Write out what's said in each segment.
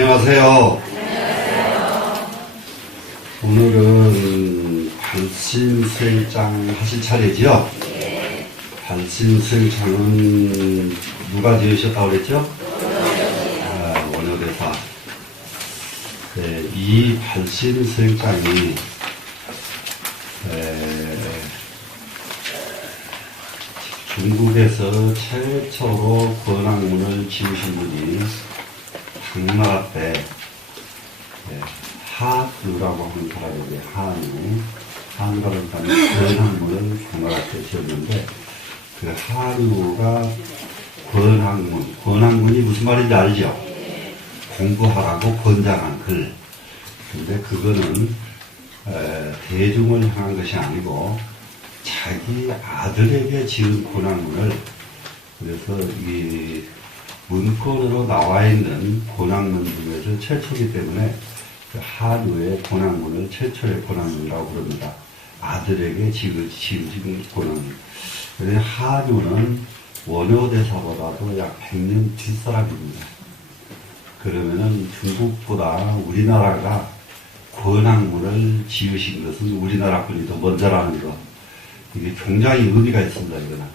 안녕하세요. 오늘은 발신수행장 하실 차례죠? 네. 발신수행장은 누가 지으셨다고 그랬죠? 원효대사. 네, 이 발신수행장이 중국에서 최초로 권학문을 지으신 분이 당나라 때 하누라고 하는 사람에게 하누라는 사람이 권학문을 당나라 때 지었는데 그 하누가 권학문이 무슨 말인지 알죠? 공부하라고 권장한 글. 근데 그거는 대중을 향한 것이 아니고 자기 아들에게 지은 권학문을, 그래서 이 문건으로 나와 있는 권학문 중에서 최초이기 때문에 그 하누의 권학문을 최초의 권학문이라고 부릅니다. 아들에게 지은 권학문. 그래서 하누는 원효대사보다도 약 100년 뒷사람입니다. 그러면은 중국보다 우리나라가 권학문을 지으신 것은 우리나라 분이 더 먼저라는 것. 이게 굉장히 의미가 있습니다, 이거는.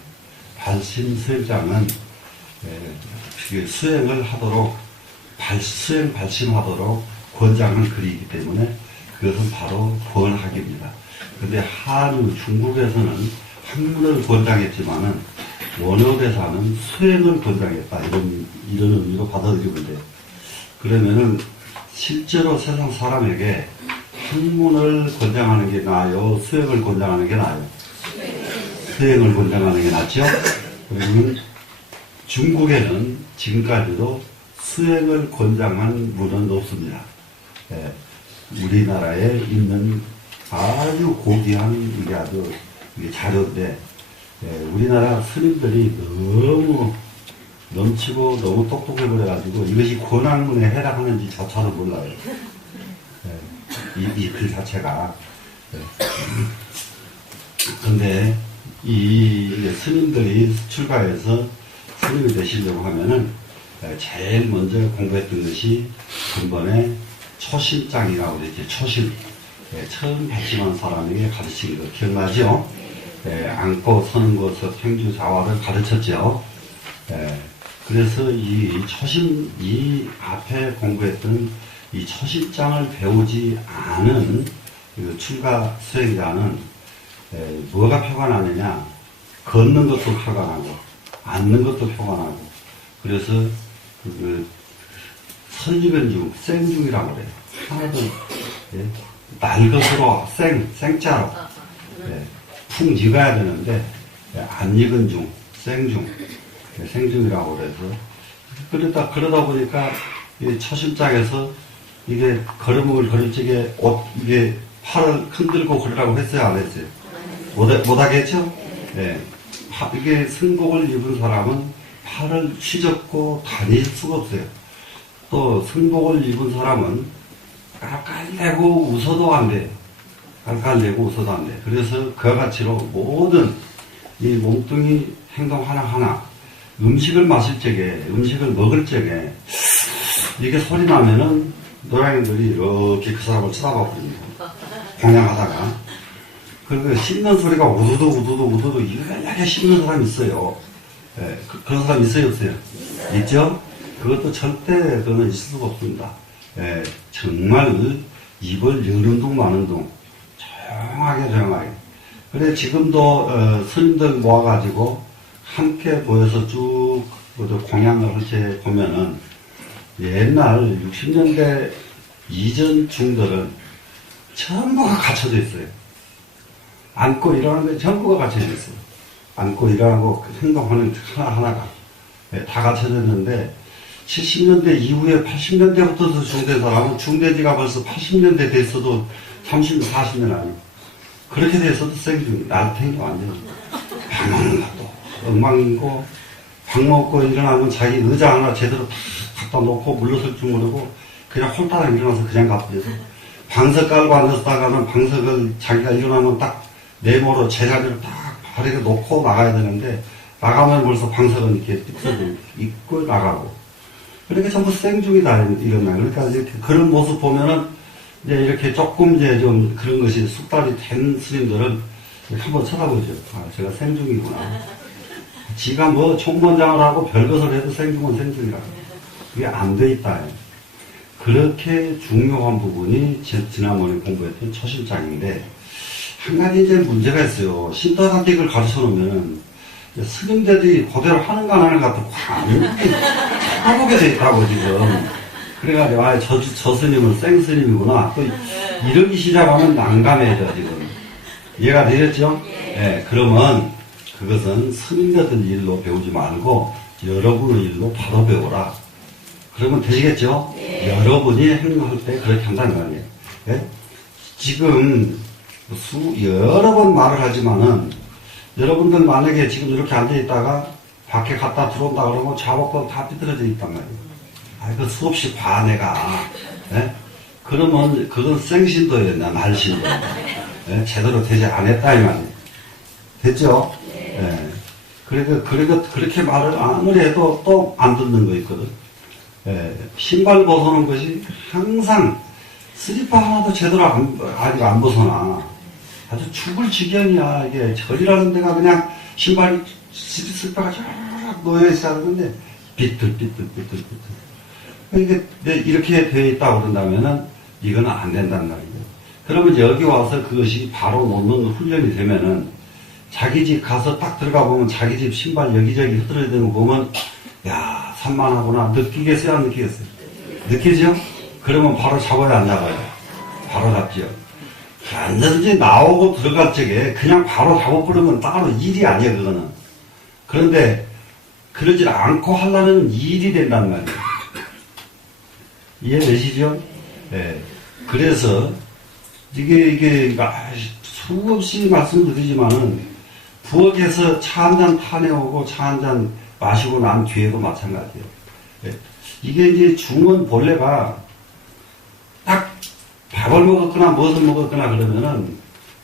발신수행장은 수행을 하도록, 발신하도록 권장한 글이기 때문에 그것은 바로 권학입니다. 근데 한유, 중국에서는 학문을 권장했지만은 원효대사는 수행을 권장했다. 이런 의미로 받아들이면 돼요. 그러면은 실제로 세상 사람에게 학문을 권장하는 게 나아요? 수행을 권장하는 게 나아요? 수행을 권장하는 게 낫죠? 그러면 중국에는 지금까지도 수행을 권장한 문은 없습니다. 우리나라에 있는 아주 고귀한 이게 자료인데, 우리나라 스님들이 너무 넘치고 너무 똑똑해 버려가지고 이것이 권학문에 해당하는지 자체도 몰라요. 이 글 자체가. 근데 이 스님들이 출가해서 스님이 되시려고 하면은 제일 먼저 공부했던 것이 근본에 초심장이라고 그랬죠. 초심. 처음 백심한 사람에게 가르친 거 기억나죠? 앉고 서는 것을 행주자화를 가르쳤죠. 그래서 이 앞에 공부했던 이 초심장을 배우지 않은 출가 수행자는 뭐가 표가 나느냐? 걷는 것도 표가 나고, 앉는 것도 표가 나고, 그래서 설리변중, 생중이라고 그래요. 하나도 날것으로 생자로 푹 익어야 되는데 안 익은 중, 생중이라고 그래서 그러다 보니까 이 초심장에서 이게 걸음을 걸을 적에 이게 팔을 흔들고 그러라고 했어요, 안 했어요? 못하겠죠? 이게 승복을 입은 사람은 팔을 휘젓고 다닐 수가 없어요. 또 승복을 입은 사람은 깔깔대고 웃어도 안 돼요. 깔깔대고 웃어도 안 돼요. 그래서 그와 같이로 모든 이 몸뚱이 행동 하나하나, 음식을 마실 적에, 음식을 먹을 적에 이게 소리 나면은 노량인들이 이렇게 그 사람을 쳐다봐 버립니다. 공양하다가. 그리고 씹는 소리가 우두두 이렇게 씹는 사람이 있어요. 그런 사람 있어요, 없어요? 있죠? 그것도 절대 그거는 있을 수가 없습니다. 정말 입을 여는 둥 마는 둥 조용하게. 그래 지금도 스님들 모아가지고 함께 모여서 쭉 공양을 할 때 보면은 옛날 60년대 이전 중들은 전부가 갖춰져 있어요. 앉고 일어나는 게 전부가 갖춰져 있어요. 앉고 일어나고 행동하는 하나하나가 다 갖춰져 있는데 70년대 이후에 80년대부터 중된 사람은 중대지가 벌써 80년대 됐어도 30년, 40년 아니고 그렇게 돼서도 생중이 날탱이 완전히 방황하는 것도 엉망이고 밥 먹고 일어나면 자기 의자 하나 제대로 다 갖다 놓고 물러설 줄 모르고 그냥 홀따라 일어나서 그냥 가버려서 방석 깔고 앉았다가는 방석을 자기가 일어나면 딱 네모로 제자리를 딱 바르게 놓고 나가야 되는데 나가면 벌써 방석은 이렇게 뜯어서 입고 나가고 그러니까 전부 생중이다, 이런 말. 그러니까 이제 그런 모습 보면은, 이제 이렇게 조금 이제 좀 그런 것이 숙달이 된 스님들은 한번 쳐다보죠. 아, 제가 생중이구나. 지가 뭐 총무원장을 하고 별것을 해도 생중은 생중이라. 그게 안 돼 있다. 그렇게 중요한 부분이 지난번에 공부했던 초심장인데, 한 가지 이제 문제가 있어요. 신도사택을 가르쳐 놓으면, 스님들이 그대로 하는가 안 하는가 또 완전히 쳐다보게 돼 있다고, 지금. 그래가지고, 아, 저 스님은 생스님이구나. 또 이러기 시작하면 난감해져, 지금. 이해가 되겠죠? 예, 그러면 그것은 스님들 일로 배우지 말고 여러분의 일로 바로 배워라. 그러면 되시겠죠? 여러분이 행동할 때 그렇게 한다는 거 아니에요. 예? 지금 여러 번 말을 하지만은 여러분들 만약에 지금 이렇게 앉아있다가 밖에 갔다 들어온다 그러면 자복도 다 삐뚤어져 있단 말이에요. 아, 그 수없이 봐, 내가. 예? 그러면 그건 생신도였나, 말신도. 예? 제대로 되지 않았다, 이 말이에요. 됐죠? 예. 그렇게 말을 아무리 해도 또 안 듣는 거 있거든. 예. 신발 벗어놓은 것이 항상 슬리퍼 하나도 제대로 아직 안 벗어나. 아주 죽을 지경이야. 이게 절이라는 데가 그냥 신발이 슬리퍼가 쫙 놓여 있어야 하는데 삐뚤. 이게 이렇게 되어 있다고 그런다면은 이거는 안 된다는 말이죠. 그러면 여기 와서 그것이 바로 놓는 훈련이 되면은 자기 집 가서 딱 들어가 보면 자기 집 신발 여기저기 흐트러지는 거 보면 야, 산만하구나. 느끼겠어요? 안 느끼겠어요? 느끼죠? 그러면 바로 잡아야 안 잡아요? 바로 잡죠. 완전히 나오고 들어갈 적에 그냥 바로 잡아버리면 따로 일이 아니에요, 그거는. 그런데 그러질 않고 하려면 일이 된단 말이에요. 이해되시죠? 네. 그래서 이게 수없이 말씀드리지만은 부엌에서 차 한 잔 타내오고 차 한 잔 마시고 난 뒤에도 마찬가지예요. 네. 이게 이제 중은 본래가 딱 밥을 먹었거나 무엇을 먹었거나 그러면은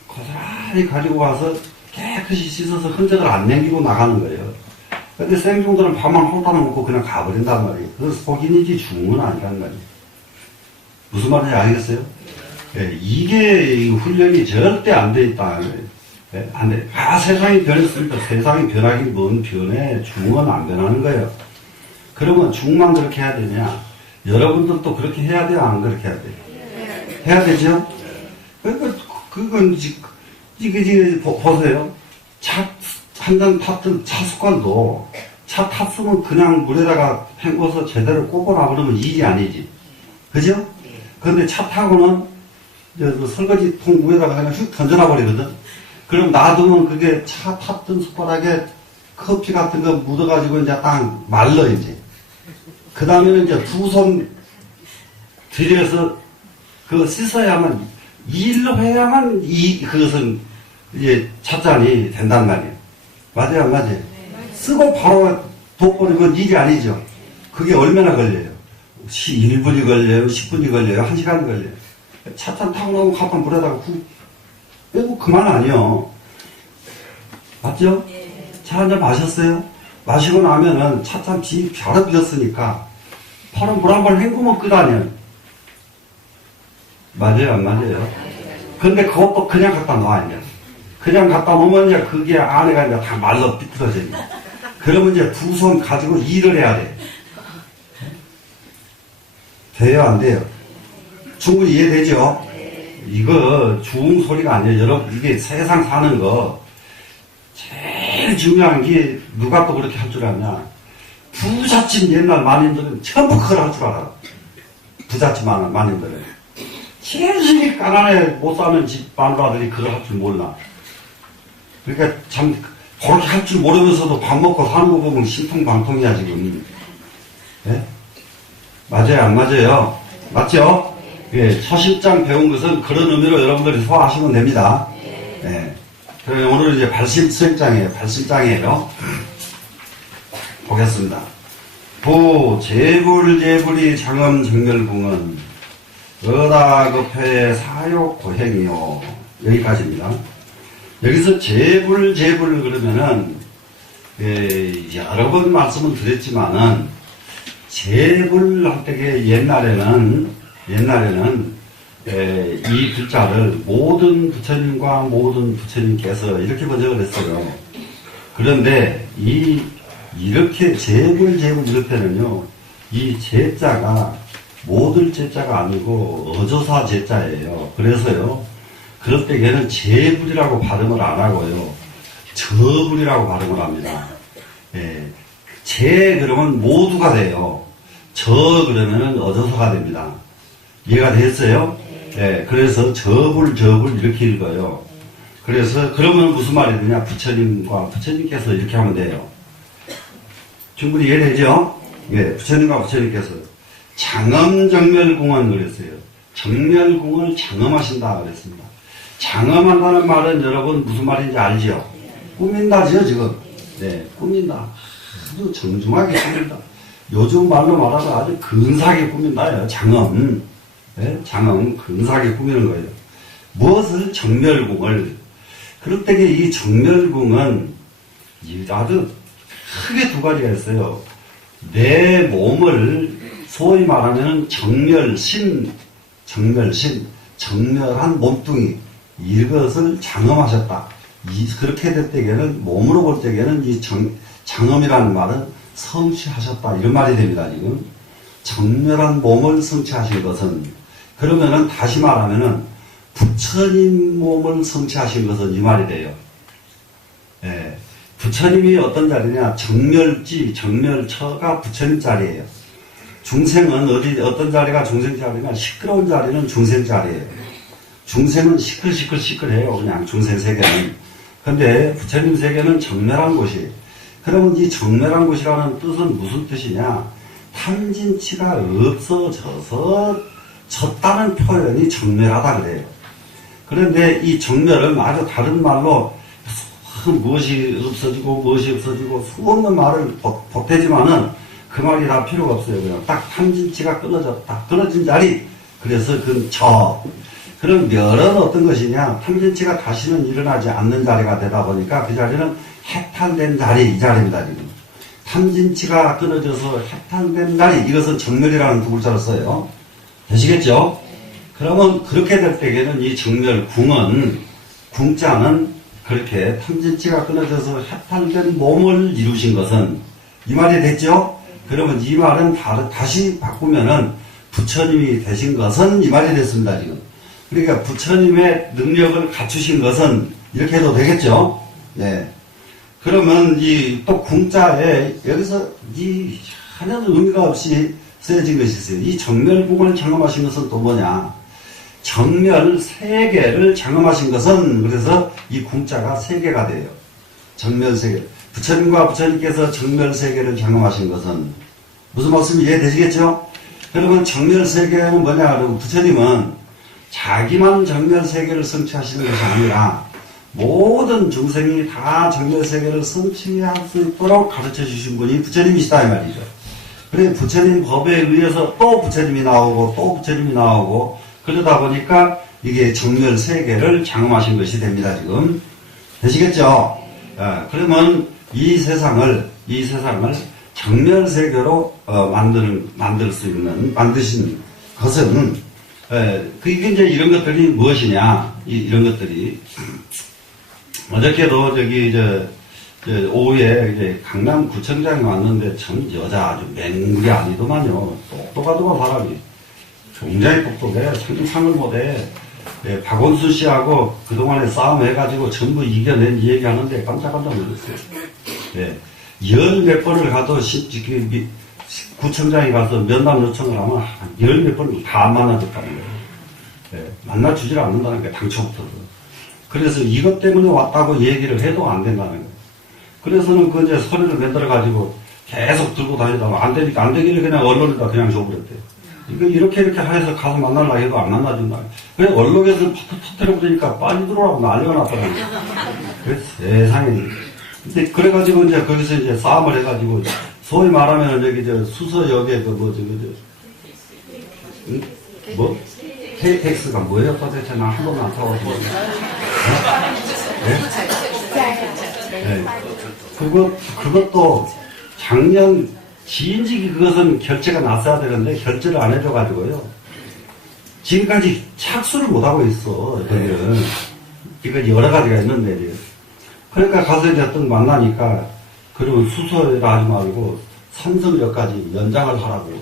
고스란히 가지고 와서 깨끗이 씻어서 흔적을 안 남기고 나가는 거예요. 근데 생중들은 밥만 홀딱 먹고 그냥 가버린단 말이에요. 그래서 속인이지 중은 아니란 말이에요. 무슨 말인지 알겠어요? 예, 이게 훈련이 절대 안 돼 있다. 예, 안 돼. 아, 세상이 변했으니까 세상이 변하긴 뭔 변해. 중은 안 변하는 거예요. 그러면 중만 그렇게 해야 되냐? 여러분들도 그렇게 해야 돼요? 안 그렇게 해야 돼요? 해야 되죠? 그러니까, 그건, 이게, 보세요. 차, 한 잔 탔던 차 숟갈도, 차 탔으면 그냥 물에다가 헹궈서 제대로 꽂아놔버리면 일이 아니지. 그죠? 근데 차 타고는, 설거지통 위에다가 그냥 휙 던져놔버리거든? 그럼 놔두면 그게 차 탔던 숟가락에 커피 같은 거 묻어가지고 이제 딱 말러, 이제. 그 다음에는 이제 두 손 들여서 그거 씻어야만, 일로 해야만 그것은 이제 찻잔이 된단 말이에요. 맞아요, 안 맞아요? 쓰고 바로 돋버리면 일이 아니죠. 그게 얼마나 걸려요? 1분이 걸려요? 10분이 걸려요? 1시간이 걸려요? 찻잔 타고 나오면 갖다 물에다가 훅 빼고 그만 아니요. 맞죠? 차 한잔 마셨어요? 마시고 나면은 찻잔 바로 비었으니까 바로 물 한 번 헹구면 끝 아니에요. 맞아요, 안 맞아요? 근데 그것도 그냥 갖다 놔, 이제. 그냥 갖다 놓으면 이제 그게 안에가 이제 다 말라 삐뚤어져요. 그러면 이제 두 손 가지고 일을 해야 돼. 돼요, 안 돼요? 충분히 이해되죠? 이거 중 소리가 아니에요. 여러분, 이게 세상 사는 거 제일 중요한 게 누가 또 그렇게 할 줄 아냐? 부잣집 옛날 마님들은 전부 그걸 할 줄 알아. 부잣집 마님들은. 제일 가난해 못 사는 집 마누라들이 그걸 할 줄 몰라. 그러니까 참 그렇게 할 줄 모르면서도 밥 먹고 사는 거 보면 신통방통이야 지금. 네? 맞아요, 안 맞아요? 맞죠? 예, 초심장 배운 것은 그런 의미로 여러분들이 소화하시면 됩니다. 예. 그럼 오늘은 이제 발심수행장이에요. 발심장이에요. 보겠습니다. 재불이 장엄정멸궁은 어다급해 사욕고행이요. 여기까지입니다. 여기서 재불 그러면은, 여러 번 말씀을 드렸지만은, 제불할 때에 옛날에는 이 글자를 모든 부처님과 모든 부처님께서 이렇게 번역을 했어요. 그런데 이렇게 제불 이럴 때는요, 이 제자가 모들 제자가 아니고 어조사 제자예요. 그래서요, 그럴 때 얘는 제불이라고 발음을 안 하고요, 저불이라고 발음을 합니다. 예, 제 그러면 모두가 돼요. 저 그러면은 어조사가 됩니다. 이해가 됐어요? 예, 그래서 저불 이렇게 읽어요. 그래서 그러면 무슨 말이 되냐? 부처님과 부처님께서 이렇게 하면 돼요. 충분히 이해되죠? 예, 부처님과 부처님께서 장엄정멸공언 그랬어요. 정멸공을 장엄하신다 그랬습니다. 장엄한다는 말은 여러분 무슨 말인지 알죠? 꾸민다죠 지금. 네, 꾸민다. 아주 정중하게 꾸민다. 요즘 말로 말하면 아주 근사하게 꾸민다요. 장엄. 네, 장엄, 근사하게 꾸미는 거예요. 무엇을 정멸공을. 그럴 때에 이 정멸공은 아주 크게 두 가지가 있어요. 내 몸을 소위 말하면 정멸신, 정멸한 몸뚱이, 이것을 장엄하셨다. 그렇게 될 때에는, 몸으로 볼 때에는 이 장엄이라는 말은 성취하셨다. 이런 말이 됩니다, 지금. 정멸한 몸을 성취하신 것은, 그러면은 다시 말하면은, 부처님 몸을 성취하신 것은 이 말이 돼요. 예. 부처님이 어떤 자리냐? 정멸지, 정멸처가 부처님 자리예요. 중생은 어떤 자리가 중생 자리냐? 시끄러운 자리는 중생 자리예요. 중생은 시끌해요. 그냥 중생 세계는. 근데 부처님 세계는 정멸한 곳이. 그러면 이 정멸한 곳이라는 뜻은 무슨 뜻이냐? 탐진치가 없어져서 졌다는 표현이 정멸하다 그래요. 그런데 이 정멸은 아주 다른 말로 무엇이 없어지고 수없는 말을 보태지만은 그 말이 다 필요가 없어요. 그냥 딱 탐진치가 끊어졌다. 끊어진 자리. 그래서 그럼 멸은 어떤 것이냐? 탐진치가 다시는 일어나지 않는 자리가 되다 보니까 그 자리는 해탈된 자리, 이 자리입니다, 지금. 탐진치가 끊어져서 해탈된 자리, 이것은 정멸이라는 두 글자를 써요. 되시겠죠? 그러면 그렇게 될 때에는 이 정멸 궁자는 그렇게 탐진치가 끊어져서 해탈된 몸을 이루신 것은, 이 말이 됐죠? 그러면 이 말은 다시 바꾸면은 부처님이 되신 것은 이 말이 됐습니다, 지금. 그러니까 부처님의 능력을 갖추신 것은 이렇게 해도 되겠죠? 네. 그러면 또 궁자에 여기서 하나도 의미가 없이 쓰여진 것이 있어요. 이 정멸궁을 장엄하신 것은 또 뭐냐? 정멸 세계를 장엄하신 것은, 그래서 이 궁자가 세계가 돼요. 정멸 세계. 부처님과 부처님께서 정멸 세계를 장엄하신 것은 무슨 말씀이 이해되시겠죠? 그러면 정멸 세계는 뭐냐? 그러면 부처님은 자기만 정멸 세계를 성취하시는 것이 아니라 모든 중생이 다 정멸 세계를 성취할 수 있도록 가르쳐 주신 분이 부처님이시다 이 말이죠. 그래 부처님 법에 의해서 또 부처님이 나오고 또 부처님이 나오고 그러다 보니까 이게 정멸 세계를 장엄하신 것이 됩니다. 지금 되시겠죠? 그러면 이 세상을 정멸 세계로 만드신 것은 그게 이제 이런 것들이 무엇이냐? 이런 것들이 어저께도 오후에 이제 강남구청장이 왔는데 참 여자 아주 맹물이 아니더만요. 똑똑하더만 사람이. 굉장히 똑똑해. 상상을 못해. 박원순 씨하고 그동안에 싸움해가지고 전부 이겨낸 이 얘기하는데 깜짝깜짝 놀랐어요. 열 몇 번을 가도 구청장이 가서 면담 요청을 하면 열 몇 번을 다 안 만나줬다는 거예요. 만나주질 않는다는 거예요. 당초부터. 그래서 이것 때문에 왔다고 얘기를 해도 안 된다는 거예요. 그래서는 그 이제 서류를 만들어가지고 계속 들고 다니다가 안 되니까 안 되기를 그냥 언론에다 그냥 줘버렸대요. 이렇게 해서 가서 만날라 해도 안 만나준다. 그래 언론에서 터뜨려버리니까 빨리 들어오라고 난리가 났더라고요. 그래서 세상에. 근데 그래가지고 이제 거기서 이제 싸움을 해가지고 소위 말하면 여기 수서역에 KTX가 뭐예요? 도대체 나 한 번도 안 타가지고. 그것도 작년 진즉이 그것은 결제가 났어야 되는데 결제를 안 해줘가지고요. 지금까지 착수를 못하고 있어. 여기는. 이거 여러 가지가 있는데. 그러니까 가서 이제 또 만나니까 그러면 수소라 하지 말고 삼성역까지 연장을 하라고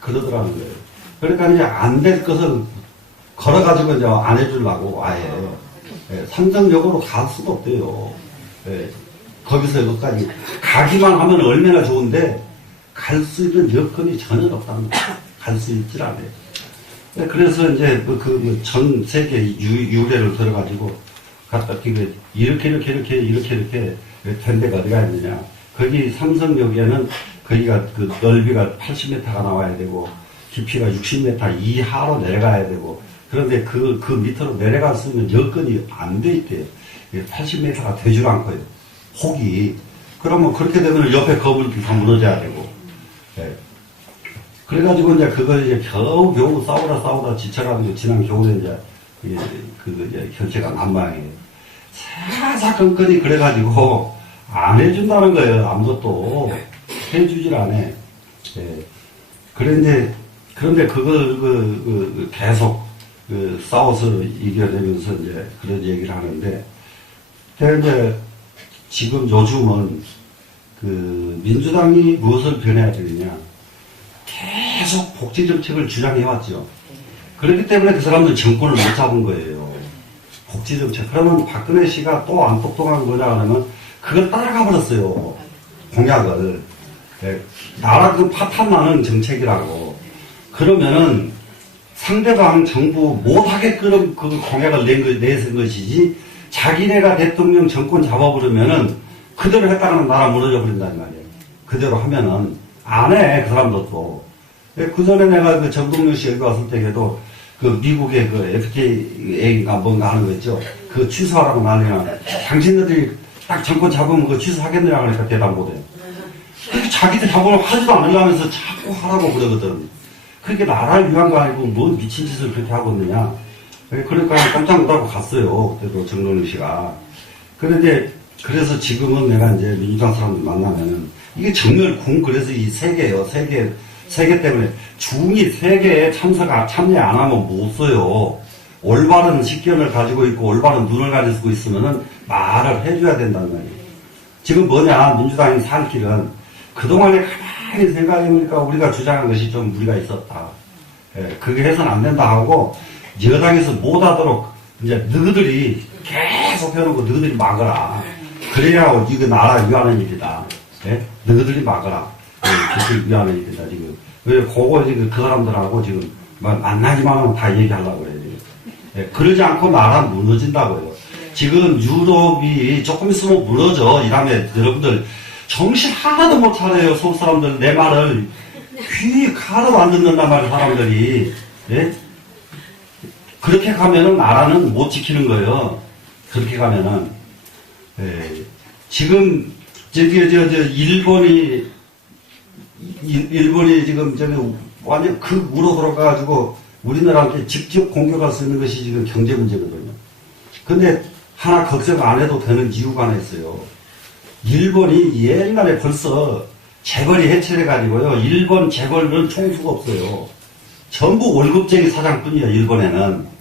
그러더라는 거예요. 그러니까 이제 안 될 것을 걸어가지고 이제 안 해주려고 아예. 예, 삼성역으로 갈 수가 없대요. 예, 거기서 여기까지 가기만 하면 얼마나 좋은데 갈 수 있는 여건이 전혀 없답니다. 갈 수 있질 않아요. 예, 그래서 이제 전 세계 유래를 들어가지고 갖다 이렇게 된 데가 어디가 있느냐. 거기 삼성역에는 거기가 그 넓이가 80m가 나와야 되고 깊이가 60m 이하로 내려가야 되고 그런데 그 밑으로 내려갈 수 있는 여건이 안 돼 있대요. 80m가 되질 않고요. 혹이. 그러면 그렇게 되면 옆에 건물도 다 무너져야 되고. 예. 그래가지고 이제 그걸 이제 겨우 싸우다 지쳐가지고 지난 겨울에 이제 결제가 난 모양이에요. 사사건건이 그래가지고 안 해준다는 거예요. 아무것도 해주질 않아. 예. 그런데 그걸 계속 싸워서 이겨내면서 이제 그런 얘기를 하는데, 근데 지금 요즘은 민주당이 무엇을 변해야 되느냐. 계속 복지 정책을 주장해왔죠. 그렇기 때문에 그 사람들 정권을 못 잡은 거예요. 복지 정책. 그러면 박근혜 씨가 또 안 똑똑한 거냐 하면 그걸 따라가 버렸어요. 공약을. 네. 나라 파탄 나는 정책이라고. 그러면은 상대방 정부 못하게끔 그 공약을 내선 것이지 자기네가 대통령 정권 잡아버리면은 그대로 했다가는 나라 무너져 버린단 말이에요. 그대로 하면은 안 해, 그 사람들도. 그 전에 내가 그 정동영 씨 여기 왔을 때에도 그 미국의 그 FTA인가 뭔가 하는 거 있죠. 그거 취소하라고 난리나. 당신들이 딱 정권 잡으면 그거 취소하겠느냐 그러니까 대답 못해. 자기들 잡으려고 하지도 않으려면서 자꾸 하라고 그러거든. 그렇게 나라를 위한 거 아니고 뭔 미친 짓을 그렇게 하고 있느냐. 그러니까 깜짝 놀라고 갔어요. 그때도 정동영 씨가. 그런데 그래서 지금은 내가 이제 민주당 사람들 만나면은 이게 정말 그래서 이 세계예요. 세계 때문에 중이 세계에 참여 안 하면 못 써요. 올바른 식견을 가지고 있고 올바른 눈을 가지고 있으면은 말을 해줘야 된다는 말이에요. 지금 뭐냐, 민주당이 살 길은 그동안에 가만히 생각해보니까 우리가 주장한 것이 좀 무리가 있었다. 예, 그게 해서는 안 된다 하고 여당에서 못하도록 이제 너희들이 계속 해놓고 너희들이 막으라. 그래야 이거 나라 위하는 일이다. 예? 너희들이 막으라. 그걸 위하는 일이다, 지금. 왜, 그거 지금 그 사람들하고 지금 만나기만 하면 다 얘기하려고 그래요. 예, 그러지 않고 나라 무너진다고요. 지금 유럽이 조금 있으면 무너져. 이러면 여러분들 정신 하나도 못 차려요. 서울 사람들 내 말을 귀 하나도 안 듣는단 말이에요. 사람들이. 예? 그렇게 가면은 나라는 못 지키는 거예요. 그렇게 가면은. 예. 지금 일본이 지금 완전 극우로 돌아가가지고 우리나라한테 직접 공격할 수 있는 것이 지금 경제 문제거든요. 근데 하나 걱정 안 해도 되는 이유가 하나 있어요. 일본이 옛날에 벌써 재벌이 해체돼가지고요. 일본 재벌은 총수가 없어요. 전부 월급쟁이 사장뿐이에요. 일본에는.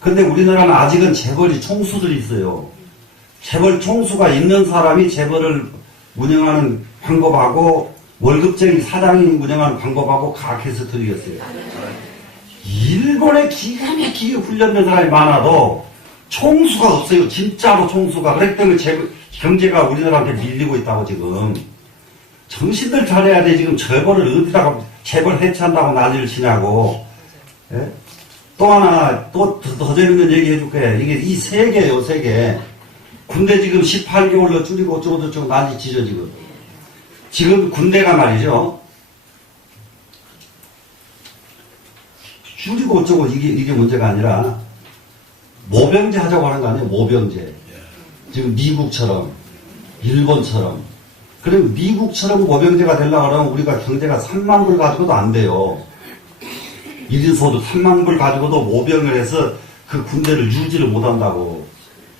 근데 우리나라는 아직은 재벌이 총수들이 있어요. 재벌 총수가 있는 사람이 재벌을 운영하는 방법하고 월급쟁이 사장이 운영하는 방법하고 각해서 틀리겠어요. 일본에 기가 막히게 훈련된 사람이 많아도 총수가 없어요. 진짜로 총수가. 그렇기 때문에 경제가 우리나라한테 밀리고 있다고 지금. 정신들 차려야 돼. 지금 재벌을 어디다가 재벌 해체한다고 난리를 치냐고. 예? 또 하나 더 재밌는 얘기 해줄게. 이게 이 세계예요. 세계. 군대 지금 18개월로 줄이고 어쩌고저쩌고 난리치죠 지금. 지금 군대가 말이죠. 줄이고 어쩌고 이게 문제가 아니라 모병제 하자고 하는 거 아니에요. 모병제. 지금 미국처럼 일본처럼. 그리고 미국처럼 모병제가 되려고 하면 우리가 경제가 3만 불 가지고도 안 돼요. 1인 소득 3만 불 가지고도 모병을 해서 그 군대를 유지를 못한다고.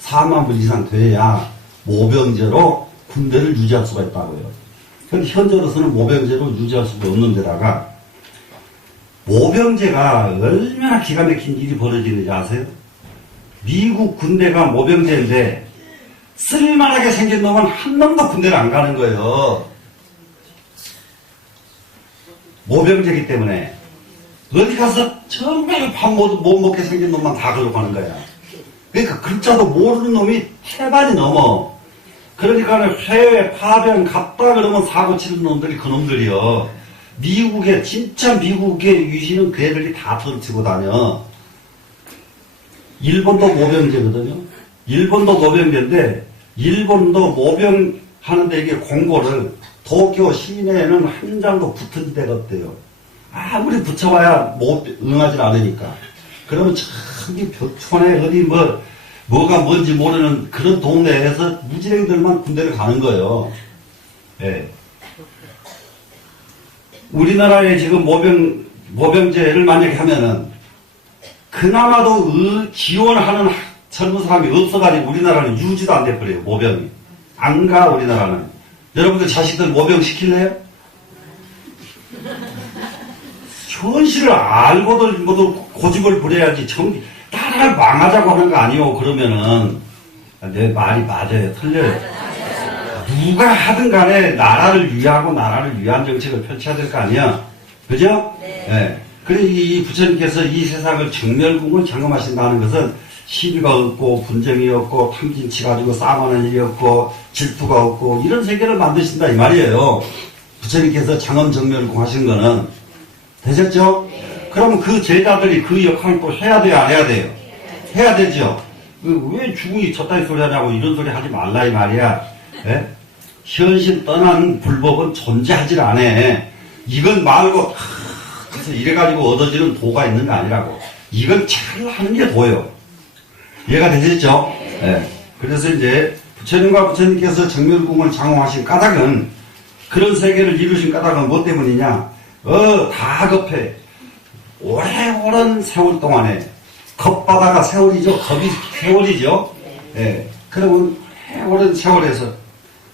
4만 불 이상 돼야 모병제로 군대를 유지할 수가 있다고요. 근데 현재로서는 모병제로 유지할 수도 없는 데다가 모병제가 얼마나 기가 막힌 일이 벌어지는지 아세요? 미국 군대가 모병제인데 쓸만하게 생긴 놈은 한 놈도 군대를 안 가는 거예요. 모병제이기 때문에 어디 가서 정말 밥 못 먹게 생긴 놈만 다 걸로 가는 거야. 그러니까 글자도 모르는 놈이 태반이 넘어. 그러니까 해외 파병 갔다 그러면 사고 치는 놈들이 그 놈들이요. 미국에 진짜 미국의 유시는 그 애들이 다 던치고 다녀. 일본도 모병제거든요. 일본도 모병제인데 일본도 모병하는데 이게 공고를 도쿄 시내에는 한 장도 붙은 데가 없대요. 아무리 붙여봐야 응하지 않으니까. 그러면 저기 벽촌에 어디 뭐가 뭔지 모르는 그런 동네에서 무지랭이들만 군대를 가는 거예요. 예. 우리나라에 지금 모병제를 만약에 하면은 그나마도 지원하는 젊은 사람이 없어가지고 우리나라는 유지도 안 돼버려요. 모병이. 안 가 우리나라는. 여러분들 자식들 모병 시킬래요? 현실을 알고들 모두 고집을 부려야지 나라를 망하자고 하는 거 아니요. 그러면은 내 말이 맞아요. 틀려요. 누가 하든 간에 나라를 위하고 나라를 위한 정책을 펼쳐야 될 거 아니야. 그죠? 네. 그래 이 부처님께서 이 세상을 정멸궁을 장엄하신다는 것은 시비가 없고 분쟁이 없고 탐진치 가지고 싸움하는 일이 없고 질투가 없고 이런 세계를 만드신다 이 말이에요. 부처님께서 장엄정멸궁 하신 거는 되셨죠? 그럼 그 제자들이 그 역할을 또 해야 돼요? 안 해야 돼요? 해야 되죠? 왜 죽음이 저따위 소리 하냐고 이런 소리 하지 말라 이 말이야. 예? 현실 떠난 불법은 존재하질 않아. 이건 말고 그래서 이래가지고 얻어지는 도가 있는 거 아니라고. 이건 잘 하는 게 도예요. 이해가 되셨죠? 예. 그래서 이제 부처님과 부처님께서 정멸궁을 장엄하신 까닭은 그런 세계를 이루신 까닭은 뭐 때문이냐? 다 급해. 오랜 세월 동안에 겁바다가 세월이죠. 겁이 세월이죠. 예. 그러면 오랜 세월에서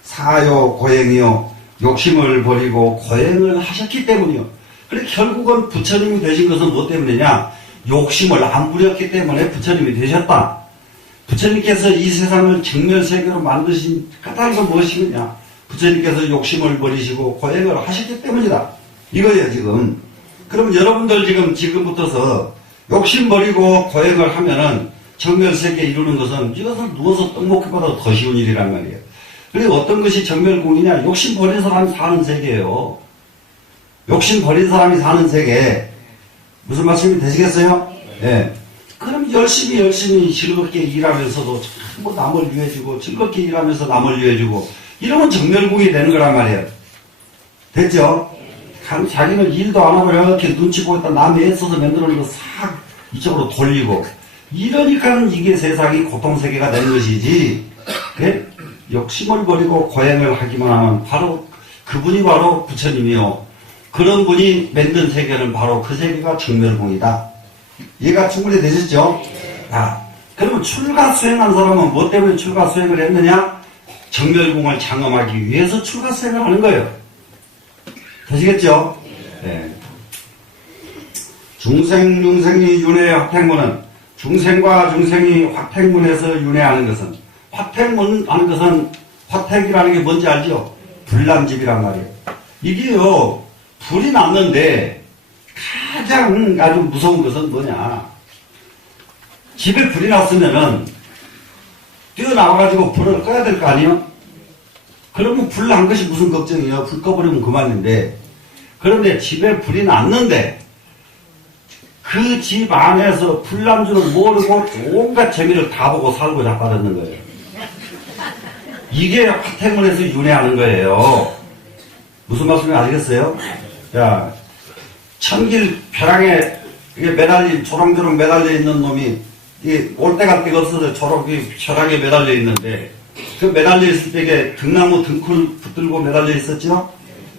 사요 고행이요 욕심을 버리고 고행을 하셨기 때문이요. 그래 결국은 부처님이 되신 것은 뭐 때문이냐? 욕심을 안 부렸기 때문에 부처님이 되셨다. 부처님께서 이 세상을 정멸세계로 만드신 까닭은 무엇이냐? 부처님께서 욕심을 버리시고 고행을 하셨기 때문이다. 이거예요 지금. 그럼 여러분들 지금부터서 욕심 버리고 고행을 하면은 정멸세계 이루는 것은 이것은 누워서 떡 먹기보다 더 쉬운 일이란 말이에요. 그리고 어떤 것이 정멸궁이냐? 욕심 버린 사람이 사는 세계예요. 욕심 버린 사람이 사는 세계. 무슨 말씀이 되시겠어요? 예. 그럼 열심히 즐겁게 일하면서도 전부 남을 위해주고 즐겁게 일하면서 남을 위해주고 이러면 정멸궁이 되는 거란 말이에요. 됐죠? 자기는 일도 안 하고 이렇게 눈치 보고 있다 남이 애써서 만들어 놓은 거 싹 이쪽으로 돌리고 이러니까 이게 세상이 고통세계가 되는 것이지. 그래? 욕심을 버리고 고행을 하기만 하면 그분이 바로 부처님이요. 그런 분이 만든 세계는 바로 그 세계가 정멸궁이다. 이해가 충분히 되셨죠? 자, 그러면 출가 수행한 사람은 뭐 때문에 출가 수행을 했느냐? 정멸궁을 장엄하기 위해서 출가 수행을 하는 거예요. 되시겠죠? 네. 중생이 윤회 화택문은 중생과 중생이 화택문에서 윤회하는 것은 화택문 하는 것은 화택이라는 게 뭔지 알죠? 불난집이란 말이에요. 이게요 불이 났는데 가장 아주 무서운 것은 뭐냐? 집에 불이 났으면은 뛰어나와가지고 불을 꺼야 될 거 아니에요? 그러면 불 난 것이 무슨 걱정이에요? 불 꺼버리면 그만인데. 그런데 집에 불이 났는데 그 집 안에서 불 난 줄을 모르고 온갖 재미를 다 보고 살고 자빠졌는 거예요. 이게 화택문에서 윤회하는 거예요. 무슨 말씀인지 아시겠어요? 자, 천길 벼랑에 매달린 조롱조롱 매달려 있는 놈이 올 데갈 데가 없어서 벼랑에 매달려 있는데 그 매달려 있을 때 이게 등나무 등쿨 붙들고 매달려 있었죠?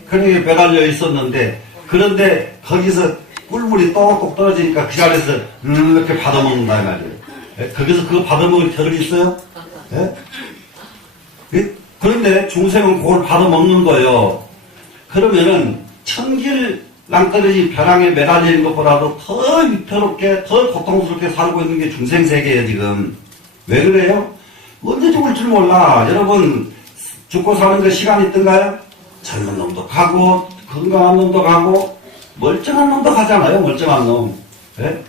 그러니까 매달려 있었는데 그런데 거기서 꿀물이 똑똑 떨어지니까 그 자리에서 이렇게 받아먹는다 이 말이에요. 예? 거기서 그거 받아먹을 겨를이 있어요? 예? 그런데 중생은 그걸 받아먹는 거예요. 그러면은 천길 낭떠러지 벼랑에 매달리는 것보다도 더 위태롭게, 더 고통스럽게 살고 있는 게 중생세계예요, 지금. 왜 그래요? 언제 죽을 줄 몰라. 여러분, 죽고 사는 데 시간이 있던가요? 젊은 놈도 가고, 건강한 놈도 가고, 멀쩡한 놈도 가잖아요, 멀쩡한 놈. 네?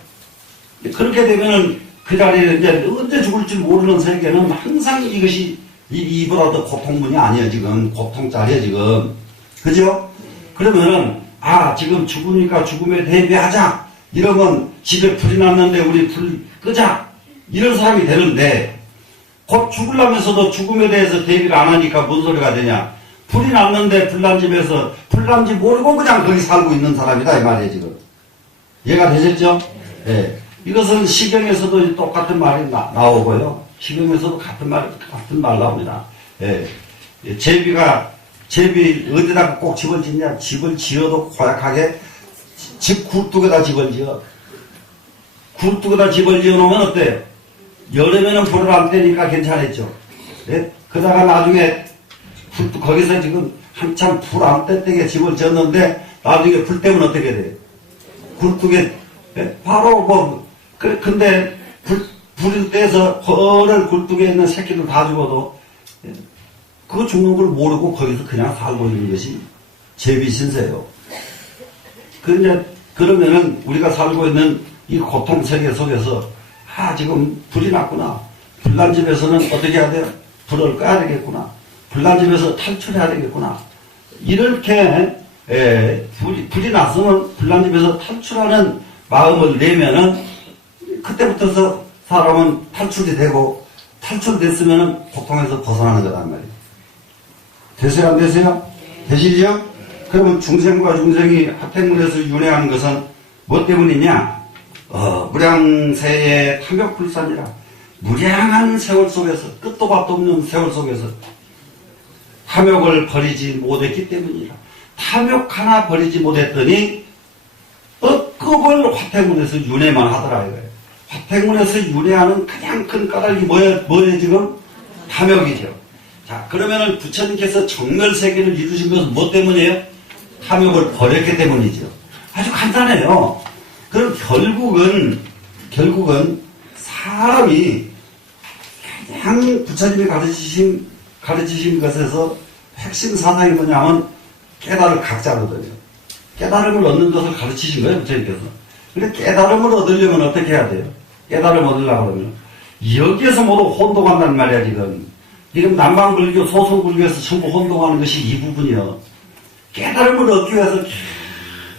그렇게 되면은 그 자리에 이제 언제 죽을 줄 모르는 세계는 항상 이것이 이보다 더 고통문이 아니에요, 지금. 고통짜리에요, 지금. 그죠? 그러면은, 지금 죽으니까 죽음에 대비하자. 이러면 집에 불이 났는데 우리 불 끄자. 이런 사람이 되는데, 곧 죽으려면서도 죽음에 대해서 대비를 안 하니까 뭔 소리가 되냐. 불이 났는데 불난 집에서 불난지 모르고 그냥 거기 살고 있는 사람이다, 이 말이에요, 지금. 이해가 되셨죠? 예. 이것은 시경에서도 똑같은 말이 나오고요. 시경에서도 같은 말 나옵니다. 예. 제비 어디다가 꼭 집을 짓냐? 집을 지어도 고약하게 집 굴뚝에다 집을 지어. 굴뚝에다 집을 지어 놓으면 어때요? 여름에는 불을 안 떼니까 괜찮았죠. 예? 그러다가 나중에 거기서 지금 한참 불 안 떼게 집을 지었는데 나중에 불 때문에 어떻게 돼요? 굴뚝에 예? 바로 근데 불을 떼서 허를 굴뚝에 있는 새끼들 다 죽어도 예? 그거 죽는 걸 모르고 거기서 그냥 살고 있는 것이 제비 신세요. 그러면은 우리가 살고 있는 이 고통 세계 속에서 지금 불이 났구나. 불난 집에서는 어떻게 해야 돼요? 불을 꺼야 되겠구나. 불난 집에서 탈출해야 되겠구나. 이렇게 불이 났으면 불난 집에서 탈출하는 마음을 내면은 그때부터 사람은 탈출이 되고 탈출됐으면은 고통에서 벗어나는 거란 말이에요. 되세요, 안 되세요? 되시죠? 그러면 중생과 중생이 하택문에서 윤회하는 것은 뭐 때문이냐? 무량세의 탐욕불산이라. 무량한 세월 속에서, 끝도 밥도 없는 세월 속에서 탐욕을 버리지 못했기 때문이라. 탐욕 하나 버리지 못했더니 억급을 화택문에서 윤회만 하더라 이거예요. 화택문에서 윤회하는 가장 큰 까닭이 뭐예요 지금? 탐욕이죠. 자, 그러면은 부처님께서 정멸세계를 이루신 것은 뭐 때문이에요? 탐욕을 버렸기 때문이죠. 아주 간단해요. 그럼 결국은 사람이 가장 부처님이 가르치신 것에서 핵심 사상이 뭐냐면 깨달을 각자거든요. 깨달음을 얻는 것을 가르치신 거예요, 부처님께서. 근데 깨달음을 얻으려면 어떻게 해야 돼요? 깨달음 얻으려고 그러면 여기에서 모두 혼동한단 말이야, 지금 남방불교, 소승불교에서 전부 혼동하는 것이 이 부분이요. 깨달음을 얻기 위해서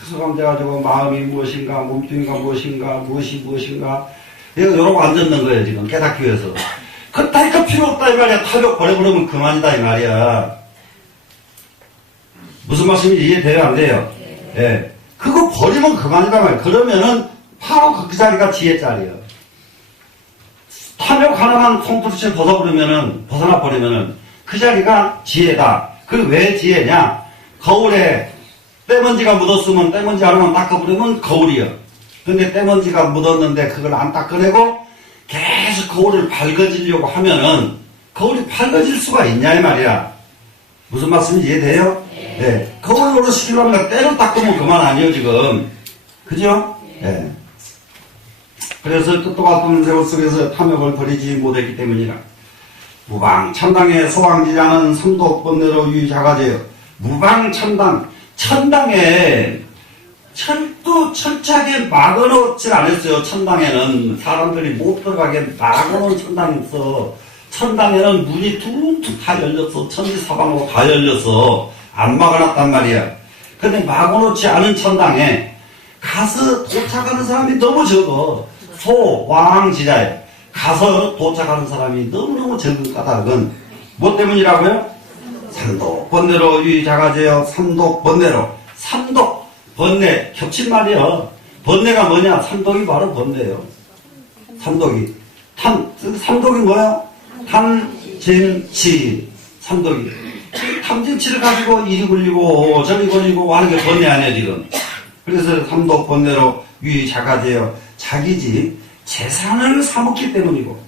계속 앉아가지고 마음이 무엇인가, 몸뚱이가 무엇인가, 무엇이 무엇인가, 이러고 앉았는 거예요, 지금 깨닫기 위해서. 그따위가 필요 없다, 이 말이야. 탐욕 버려버리면 그만이다, 이 말이야. 무슨 말씀인지 이해돼요, 안 돼요? 예. 그거 버리면 그만이다, 말이야. 그러면은 바로 그 자리가 지혜 자리예요. 탐욕 하나만 통틀어서 벗어나버리면은 그 자리가 지혜다. 그 왜 지혜냐? 거울에 때먼지가 묻었으면 때먼지 하나만 닦아버리면 거울이요. 근데 때먼지가 묻었는데 그걸 안 닦아내고 계속 거울을 밝아지려고 하면은 거울이 밝아질 수가 있냐 이 말이야. 무슨 말씀인지 이해돼요? 네. 거울 노릇 시키려면 때로 닦으면 그만 아니에요 지금. 그죠? 네. 그래서 뜻도 같은 세월 속에서 탐욕을 버리지 못했기 때문이라. 무방천당의 소왕지자는 삼독번뇌로 유의자가제요. 무방천당, 천당에 철저하게 막아놓질 않았어요. 천당에는 사람들이 못 들어가게 막아놓은 천당이 있어. 천당에는 문이 둥둥 다 열렸어. 천지사방으로 다 열렸어. 안 막아놨단 말이야. 근데 막아놓지 않은 천당에 가서 도착하는 사람이 너무 적어. 소왕지자에 가서 도착하는 사람이 너무너무 적은 까닭은 뭐 때문이라고요? 삼독번뇌로 유의자가제요. 삼독번뇌로. 삼독, 번뇌, 겹친 말이요. 번뇌가 뭐냐? 삼독이 바로 번뇌예요. 삼독이. 삼독이 뭐야? 탐진치. 삼독이. 탐진치를 가지고 이리 굴리고 저리 굴리고 하는 게 번뇌 아니야, 지금. 그래서 삼독번뇌로 유의자가제요. 자기 집 재산을 사먹기 때문이고,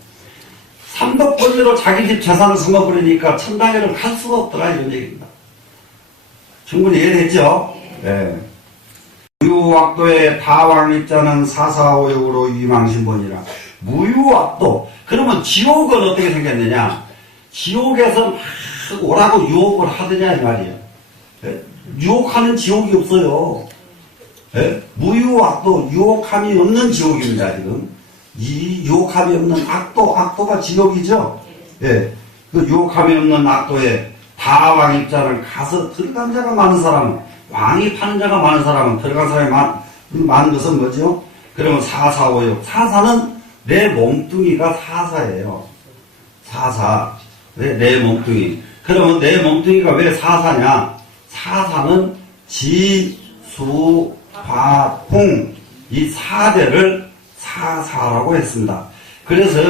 삼독번뇌로 자기 집 재산을 사먹으려니까 천당에를 갈 수가 없더라, 이런 얘기입니다. 충분히 이해됐죠? 예. 무유악도의 다왕입자는 사사오욕으로 위망신본이라. 무유악도. 그러면 지옥은 어떻게 생겼느냐? 지옥에서 막 오라고 유혹을 하더냐, 이 말이에요. 예? 유혹하는 지옥이 없어요. 예? 무유악도, 유혹함이 없는 지옥입니다, 지금. 이 유혹함이 없는 악도가 지옥이죠? 예. 그 유혹함이 없는 악도에 다왕입자를 가서 들어간 자가 많은 사람은, 왕이 파는 자가 많은 사람은, 들어간 사람이 많은 것은 뭐죠? 그러면 사사오욕. 사사는 내 몸뚱이가 사사예요. 사사. 내 몸뚱이. 그러면 내 몸뚱이가 왜 사사냐? 사사는 지, 수, 화, 풍. 이 4대를 사사라고 했습니다. 그래서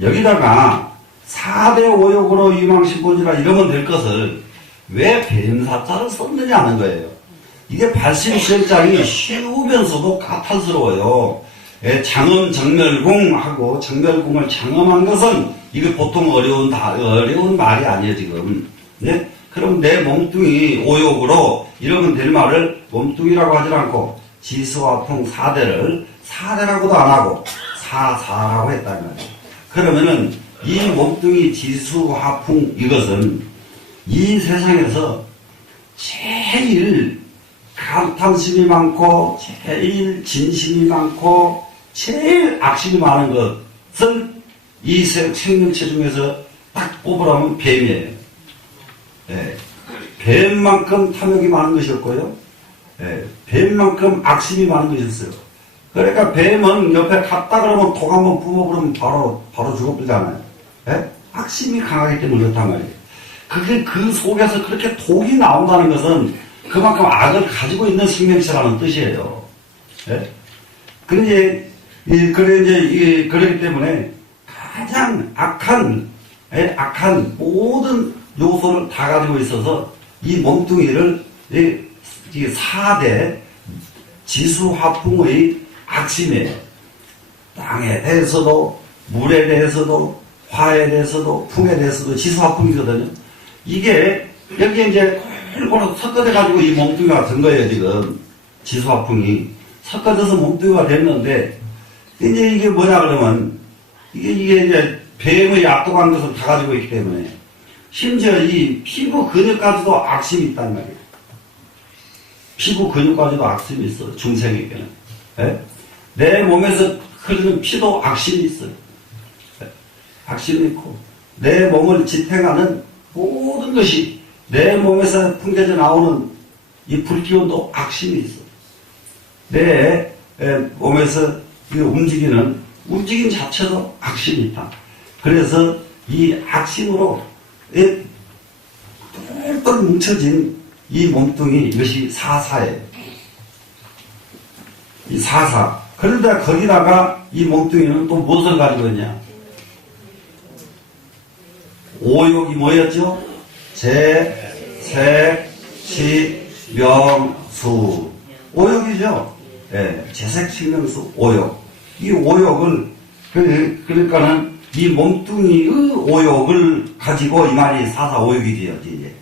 여기다가 4대 오욕으로 위망신본이라 이러면 될 것을 왜 뱀사자를 썼느냐는 거예요. 이게 발심시험장이 쉬우면서도 까탈스러워요. 장엄 정멸궁하고 정멸궁을 장엄한 것은 이게 보통 어려운 말이 아니에요, 지금. 네? 그럼 내 몸뚱이 오욕으로 이러면 될 말을 몸뚱이라고 하지 않고 지수와 풍 4대를 4대라고도 안 하고 사사라고 했다는 거예요. 그러면은 이 몸뚱이 지수와 풍 이것은 이 세상에서 제일 감탐심이 많고 제일 진심이 많고 제일 악심이 많은 것을 이 생명체 중에서 딱 뽑으라면 뱀이에요. 예. 뱀만큼 탐욕이 많은 것이었고요. 예. 뱀만큼 악심이 많은 것이었어요. 그러니까 뱀은 옆에 갔다 그러면 독 한번 뿜어버리면 바로 죽어버리잖아요. 예? 악심이 강하기 때문에 그렇단 말이에요. 그게 그 속에서 그렇게 독이 나온다는 것은 그만큼 악을 가지고 있는 생명체라는 뜻이에요. 예? 그러기 때문에 가장 악한 모든 요소를 다 가지고 있어서 이 몸뚱이를 이 4대 지수화풍의 악심이에요. 땅에 대해서도, 물에 대해서도, 화에 대해서도, 풍에 대해서도 지수화풍이거든요. 이게, 여기에 이제 골고루 섞어져가지고 이 몸뚱이가 된 거예요, 지금. 지수화풍이. 섞어져서 몸뚱이가 됐는데, 이제 이게 뭐냐 그러면, 이게 이제 뱀의 악독한 것을 다 가지고 있기 때문에, 심지어 이 피부 근육까지도 악심이 있단 말이에요. 피부 근육까지도 악심이 있어요, 중생에게는. 예? 내 몸에서 흐르는 피도 악심이 있어요. 예? 악심이 있고, 내 몸을 지탱하는 모든 것이 내 몸에서 풍겨져 나오는 이 불기운도 악심이 있어요. 내 몸에서 움직임 자체도 악심이 있다. 그래서 이 악심으로 똘똘 뭉쳐진 이 몸뚱이, 이것이 사사예요. 이 사사. 그런데 거기다가 이 몸뚱이는 또 무엇을 가지고 있냐? 오욕이 뭐였죠? 재, 색, 시, 명, 수. 오욕이죠? 예, 재색, 시, 명, 수, 오욕. 이 오욕을, 그러니까는 이 몸뚱이의 오욕을 가지고 이 말이 사사 오욕이 되었지, 이제.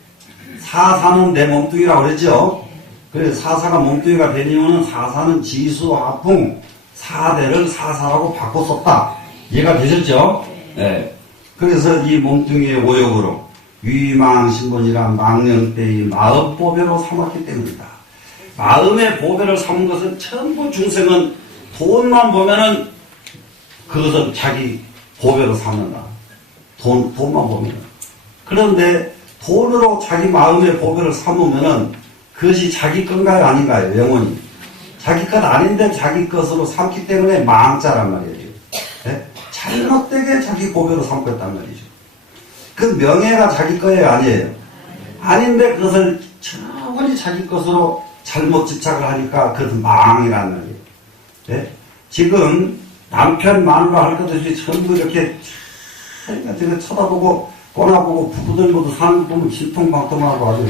사사는 내 몸뚱이라고 그랬죠? 그래서 사사가 몸뚱이가 된 이유는 사사는 지수, 하풍, 4대를 사사라고 바꿔 썼다. 이해가 되셨죠? 네. 그래서 이 몸뚱이의 오욕으로 위망신본이라 망령때의 마음보배로 삼았기 때문이다. 마음의 보배를 삼은 것은 전부 중생은 돈만 보면은 그것은 자기 보배로 삼는다. 돈만 보면은. 그런데 돈으로 자기 마음의 보배를 삼으면은 그것이 자기 건가요? 아닌가요? 영원히. 자기 것 아닌데 자기 것으로 삼기 때문에 망자란 말이에요. 네? 잘못되게 자기 보배로 삼고 있단 말이죠. 그 명예가 자기 거예요? 아니에요? 아닌데 그것을 충분히 자기 것으로 잘못 집착을 하니까 그것은 망이란 말이에요. 네? 지금 남편 마누라 할 것 없이 전부 이렇게 쳐다보고 꼬나보고 부부들모두 사는 거 보면 신통방통하고 아주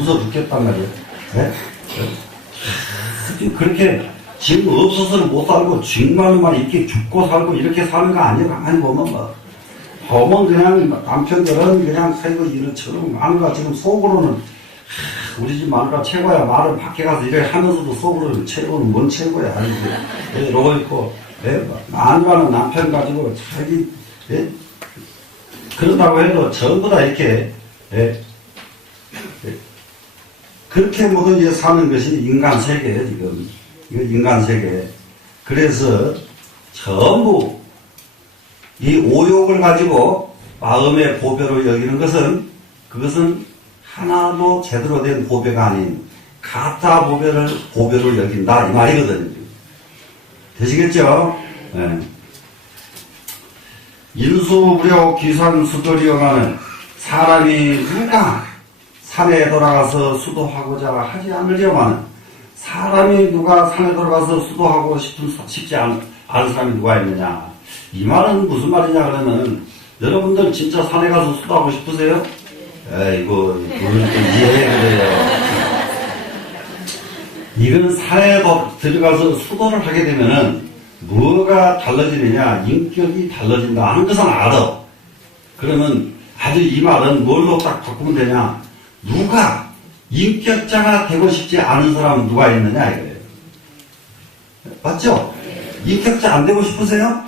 웃어 죽겠단 말이에요. 네? 그렇게 지금 없어서는 못 살고 정말만 이렇게 죽고 살고 이렇게 사는 거 아니에요. 가만히 보면 보면 그냥 남편들은 그냥 살고 이런처럼 마누라 지금 속으로는 우리 집 마누라 최고야. 말은 밖에 가서 이렇게 하면서도 속으로 최고는 뭔 최고야. 아니지. 이러고 있고, 마누라는 남편 가지고 자기, 그런다고 해도 전부 다 이렇게, 그렇게 모든 게 사는 것이 인간 세계예요, 지금. 이거 인간 세계. 그래서 전부 이 오욕을 가지고 마음의 보배로 여기는 것은 그것은 하나도 제대로 된 보배가 아닌 가짜 보배로 여긴다 이 말이거든요. 되시겠죠? 네. 인수무료 기산수도리어가는 사람이 누가 산에 돌아가서 수도하고자 하지 않으려마는 사람이 누가 산에 돌아가서 수도하고 싶지 않은 사람이 누가 있느냐. 이 말은 무슨 말이냐 그러면 여러분들 진짜 산에 가서 수도하고 싶으세요? 이거 이해해야 돼요. 이거는 산에 들어가서 수도를 하게 되면은 뭐가 달라지느냐, 인격이 달라진다 하는 것은 알아. 그러면 아주 이 말은 뭘로 딱 바꾸면 되냐? 누가 인격자가 되고 싶지 않은 사람은 누가 있느냐 이거예요. 맞죠? 인격자 안 되고 싶으세요?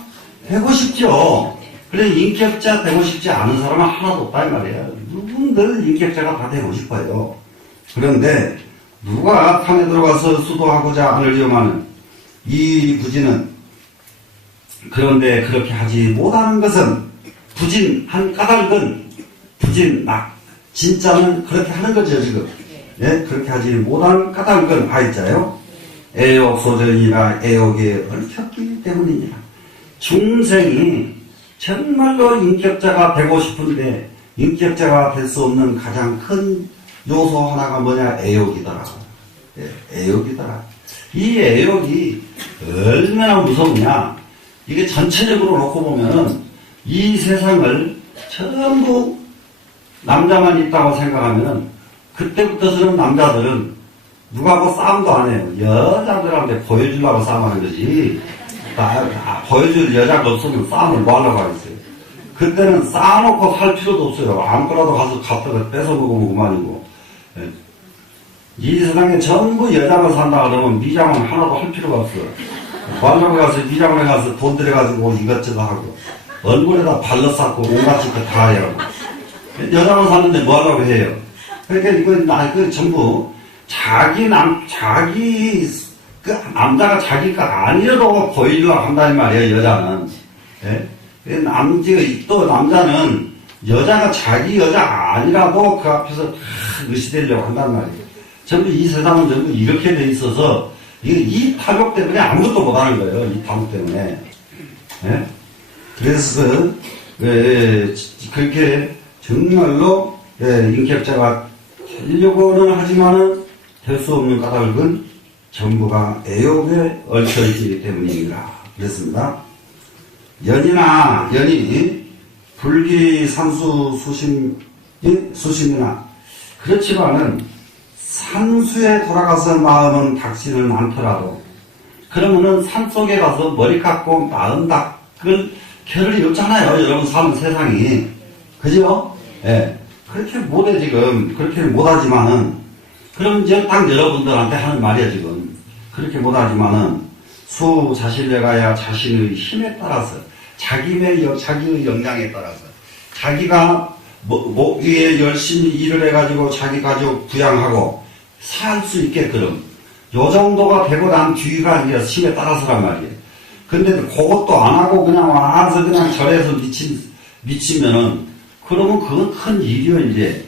되고 싶죠. 그래 인격자 되고 싶지 않은 사람은 하나도 없다 이 말이에요. 누군들 인격자가 다 되고 싶어요. 그런데 누가 산에 들어가서 수도하고자 않으려면 이 부진은 그런데 그렇게 하지 못하는 것은 부진한 까닭은 진짜는 그렇게 하는 거죠 지금. 그렇게 하지 못하는 까닭은 하있자요. 애욕소전이라 애욕에 얽혔기 때문이니라. 중생이 정말로 인격자가 되고 싶은데 인격자가 될 수 없는 가장 큰 요소 하나가 뭐냐? 애욕이더라. 애욕이더라. 이 애욕이 얼마나 무섭냐? 이게 전체적으로 놓고 보면은 이 세상을 전부 남자만 있다고 생각하면은 그때부터서는 남자들은 누구하고 싸움도 안 해요. 여자들한테 보여주려고 싸움하는 거지. 보여줄 여자가 없으면 싸움을 뭐 하려고 하겠어요. 그때는 쌓아놓고 살 필요도 없어요. 아무거나도 가서 갖다가 뺏어먹으면 그만이고. 이 세상에 전부 여자만 산다 그러면 미장은 하나도 할 필요가 없어. 관광에 가서 미장원에 가서 돈 들여가지고 이것저것 하고 얼굴에다 발로 쌓고 온갖 짓 다 해야 하고 여자만 사는데 뭐 하려고 해요. 그러니까 이건 전부 그 남자가 자기가 아니라도 보이려고 한다는 말이에요, 여자는. 또 남자는 여자가 자기 여자 아니라도 그 앞에서 다 의시되려고 한단 말이에요. 전부 이 세상은 전부 이렇게 돼 있어서 이 탐욕 때문에 아무것도 못 하는 거예요, 이 탐욕 때문에. 그래서, 그렇게 정말로, 인격자가 되려고는 하지만은 될 수 없는 까닭은 전부가 애욕에 얽혀있기 때문입니다. 그랬습니다. 연이 불기산수 수심이나 그렇지만은 산수에 돌아가서 마음은 닥치는 않더라도 그러면은 산속에 가서 머리 깎고 마음 닦을 겨를이 없잖아요. 여러분 사는 세상이. 그죠? 그렇게 못해 지금. 그렇게 못하지만은 그럼 이제 딱 여러분들한테 하는 말이야 지금. 그렇게 못하지만은 자신내가야 자신의 힘에 따라서 자기의 역량에 따라서 자기가 위에 열심히 일을 해가지고 자기 가족 부양하고 살 수 있게끔 요 정도가 되고 난 뒤가 이제 힘에 따라서란 말이에요. 근데 그것도 안 하고 그냥 와서 그냥 절에서 미치면은 그러면 그건 큰 일이요 이제.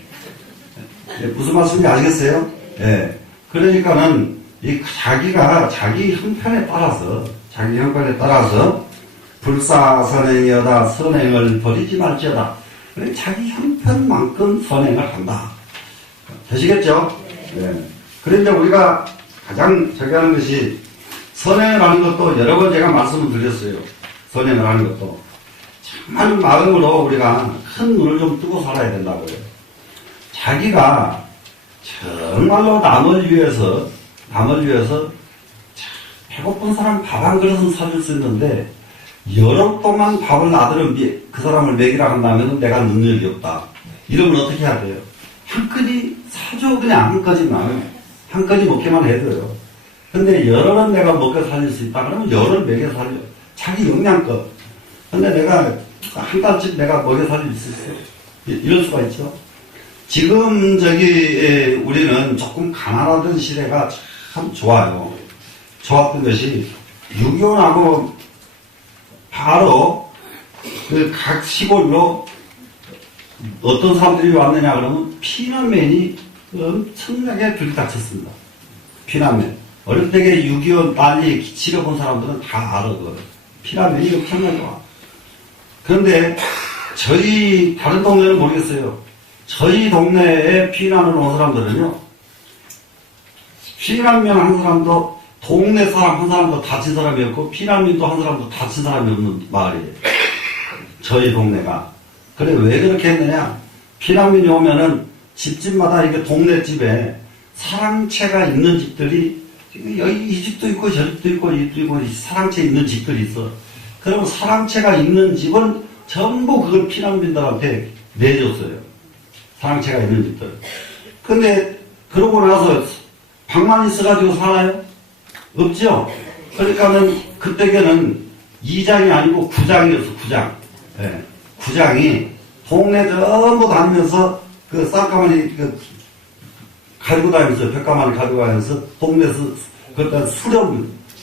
무슨 말씀인지 알겠어요? 그러니까는 자기가 자기 형편에 따라서 불사선행이여다 선행을 버리지 말지어다. 그래 자기 형편만큼 선행을 한다. 되시겠죠? 그런데 우리가 가장 저기 하는 것이 선행을 하는 것도 여러 번 제가 말씀을 드렸어요. 선행을 하는 것도 정말 마음으로 우리가 큰 눈을 좀 뜨고 살아야 된다고요. 자기가 정말로 남을 위해서 배고픈 사람 밥 한 그릇은 사줄 수 있는데 여러 동안 밥을 나들은 그 사람을 먹이라 한다면 내가 능력이 없다. 이러면 어떻게 해야 돼요? 한 끈이 사줘, 그냥 한 건지 먹기만 해줘요. 근데 열흘은 내가 먹여 살릴 수 있다 그러면 열흘 먹여 살려. 자기 역량껏. 근데 내가 한 달쯤 내가 먹여 살릴 수 있어요. 이럴 수가 있죠. 지금 우리는 조금 가난하던 시대가 참 좋아요. 좋았던 것이 6.25하고 바로 그 각 시골로 어떤 사람들이 왔느냐 그러면 피난맨이 엄청나게 들이닥쳤습니다. 피난맨. 어릴 적에 6.25 난리 치러본 사람들은 다 알아. 피난맨이 엄청나게 와. 그런데 저희 다른 동네는 모르겠어요. 저희 동네에 피난을 온 사람들은요. 피난민 한 사람도 동네 사람 한 사람도 다친 사람이 없고 피난민도 한 사람도 다친 사람이 없는 마을이에요. 저희 동네가. 그래 왜 그렇게 했느냐. 피난민이 오면은 집집마다 이게 동네 집에 사랑채가 있는 집들이 여기 이 집도 있고 저 집도 있고 이 집도 있고 사랑채 있는 집들이 있어. 그러면 사랑채가 있는 집은 전부 그걸 피난민들한테 내줬어요. 사랑채가 있는 집들. 근데 그러고 나서 방만 있어가지고 살아요? 없죠? 그러니까는 그때에는 2장이 아니고 9장이었어. 9장. 예. 9장이 동네 전부 다니면서 그 쌀가마니 가지고 다니면서 벽가마니 가지고 다니면서 동네에서 그때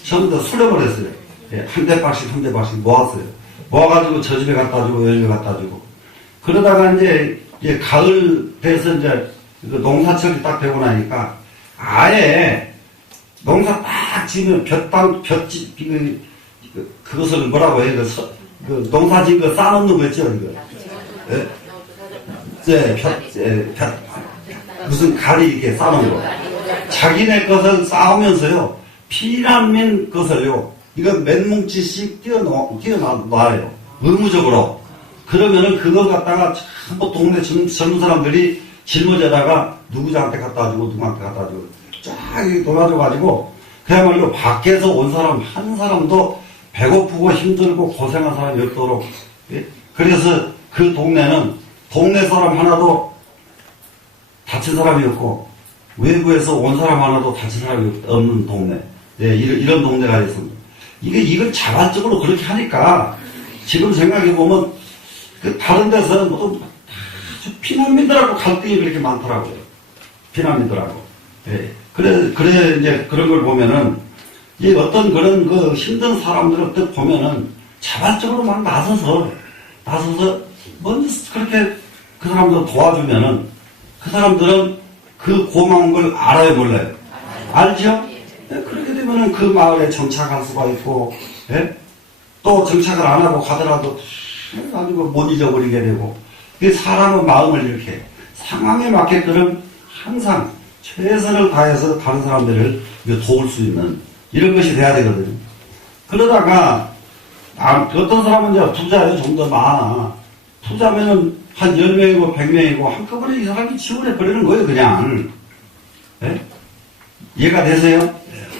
전부 다 수렴을 했어요. 예. 한 대박씩 모았어요. 모아가지고 저 집에 갖다 주고 여기 갖다 주고. 그러다가 이제 가을 돼서 이제 그 농사철이 딱 되고 나니까 아예 농사 딱 지으면 그것을 뭐라고 해요? 그 농사 지은 거 쌓아놓는 거 있죠? 이거. 무슨 가리 이렇게 쌓아놓은 거. 자기네 것을 쌓으면서요, 피난민 것을요, 이거 몇 뭉치씩 띄어놔요. 의무적으로. 그러면은 그거 갖다가 전부 동네 젊은 사람들이 짊어져다가 누구한테 갖다 주고 누구한테 갖다 주고 쫙 돌아줘가지고 그야말로 밖에서 온 사람 한 사람도 배고프고 힘들고 고생한 사람이 없도록. 예? 그래서 그 동네는 동네 사람 하나도 다친 사람이 없고 외부에서 온 사람 하나도 다친 사람이 없는 동네. 예, 이런 동네가 있습니다. 이걸 자발적으로 그렇게 하니까 지금 생각해보면 그 다른 데서 뭐 피난민들하고 갈등이 그렇게 많더라고요. 피난민들하고. 예. 그래, 이제 그런 걸 보면은, 이 어떤 그런 그 힘든 사람들을 딱 보면은 자발적으로 막 나서서 먼저 그렇게 그 사람들 도와주면은 그 사람들은 그 고마운 걸 알아요, 몰라요? 알죠? 예, 그렇게 되면은 그 마을에 정착할 수가 있고, 예? 또 정착을 안 하고 가더라도 가지고 못 잊어버리게 되고, 사람의 마음을 이렇게 상황에 맞게끔 항상 최선을 다해서 다른 사람들을 도울 수 있는 이런 것이 돼야 되거든요. 그러다가 어떤 사람은 이제 투자에 좀 더 많아. 투자면은 한 10명이고 100명이고 한꺼번에 이 사람이 지원해 버리는 거예요, 그냥. 예? 이해가 되세요?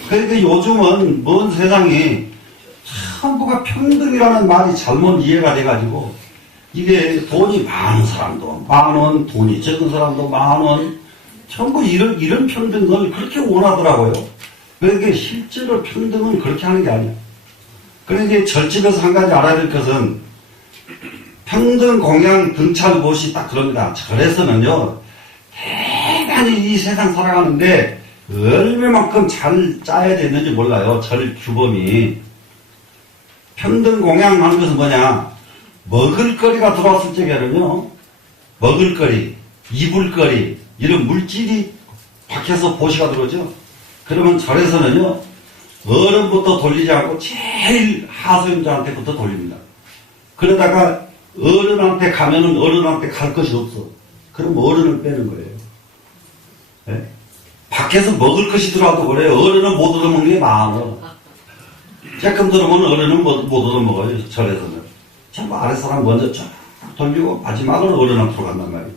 그러니까 요즘은 먼 세상이 전부가 평등이라는 말이 잘못 이해가 돼가지고 이게 돈이 많은 사람도 만원, 돈이 적은 사람도 만원, 전부 이런 평등을 그렇게 원하더라고요. 그러니까 실제로 평등은 그렇게 하는 게 아니에요. 그러니까 절집에서 한 가지 알아야 될 것은 평등 공양 등찰 못이 딱 그럽니다. 절에서는요, 대단히 이 세상 살아가는데 얼마만큼 잘 짜야 되는지 몰라요. 절 규범이. 평등 공양하는 것은 뭐냐? 먹을거리가 들어왔을 적에는요, 먹을거리, 입을거리, 이런 물질이 밖에서 보시가 들어오죠? 그러면 절에서는요, 어른부터 돌리지 않고 제일 하소연자한테부터 돌립니다. 그러다가 어른한테 가면은 어른한테 갈 것이 없어. 그럼 어른을 빼는 거예요. 네? 밖에서 먹을 것이 들어와도 그래요. 어른은 못 얻어먹는 게 많아. 조금 들어오면 어른은 못 얻어먹어요. 절에서는. 전부 아랫사람 먼저 쫙 돌리고 마지막으로 어른한테로 간단 말이에요.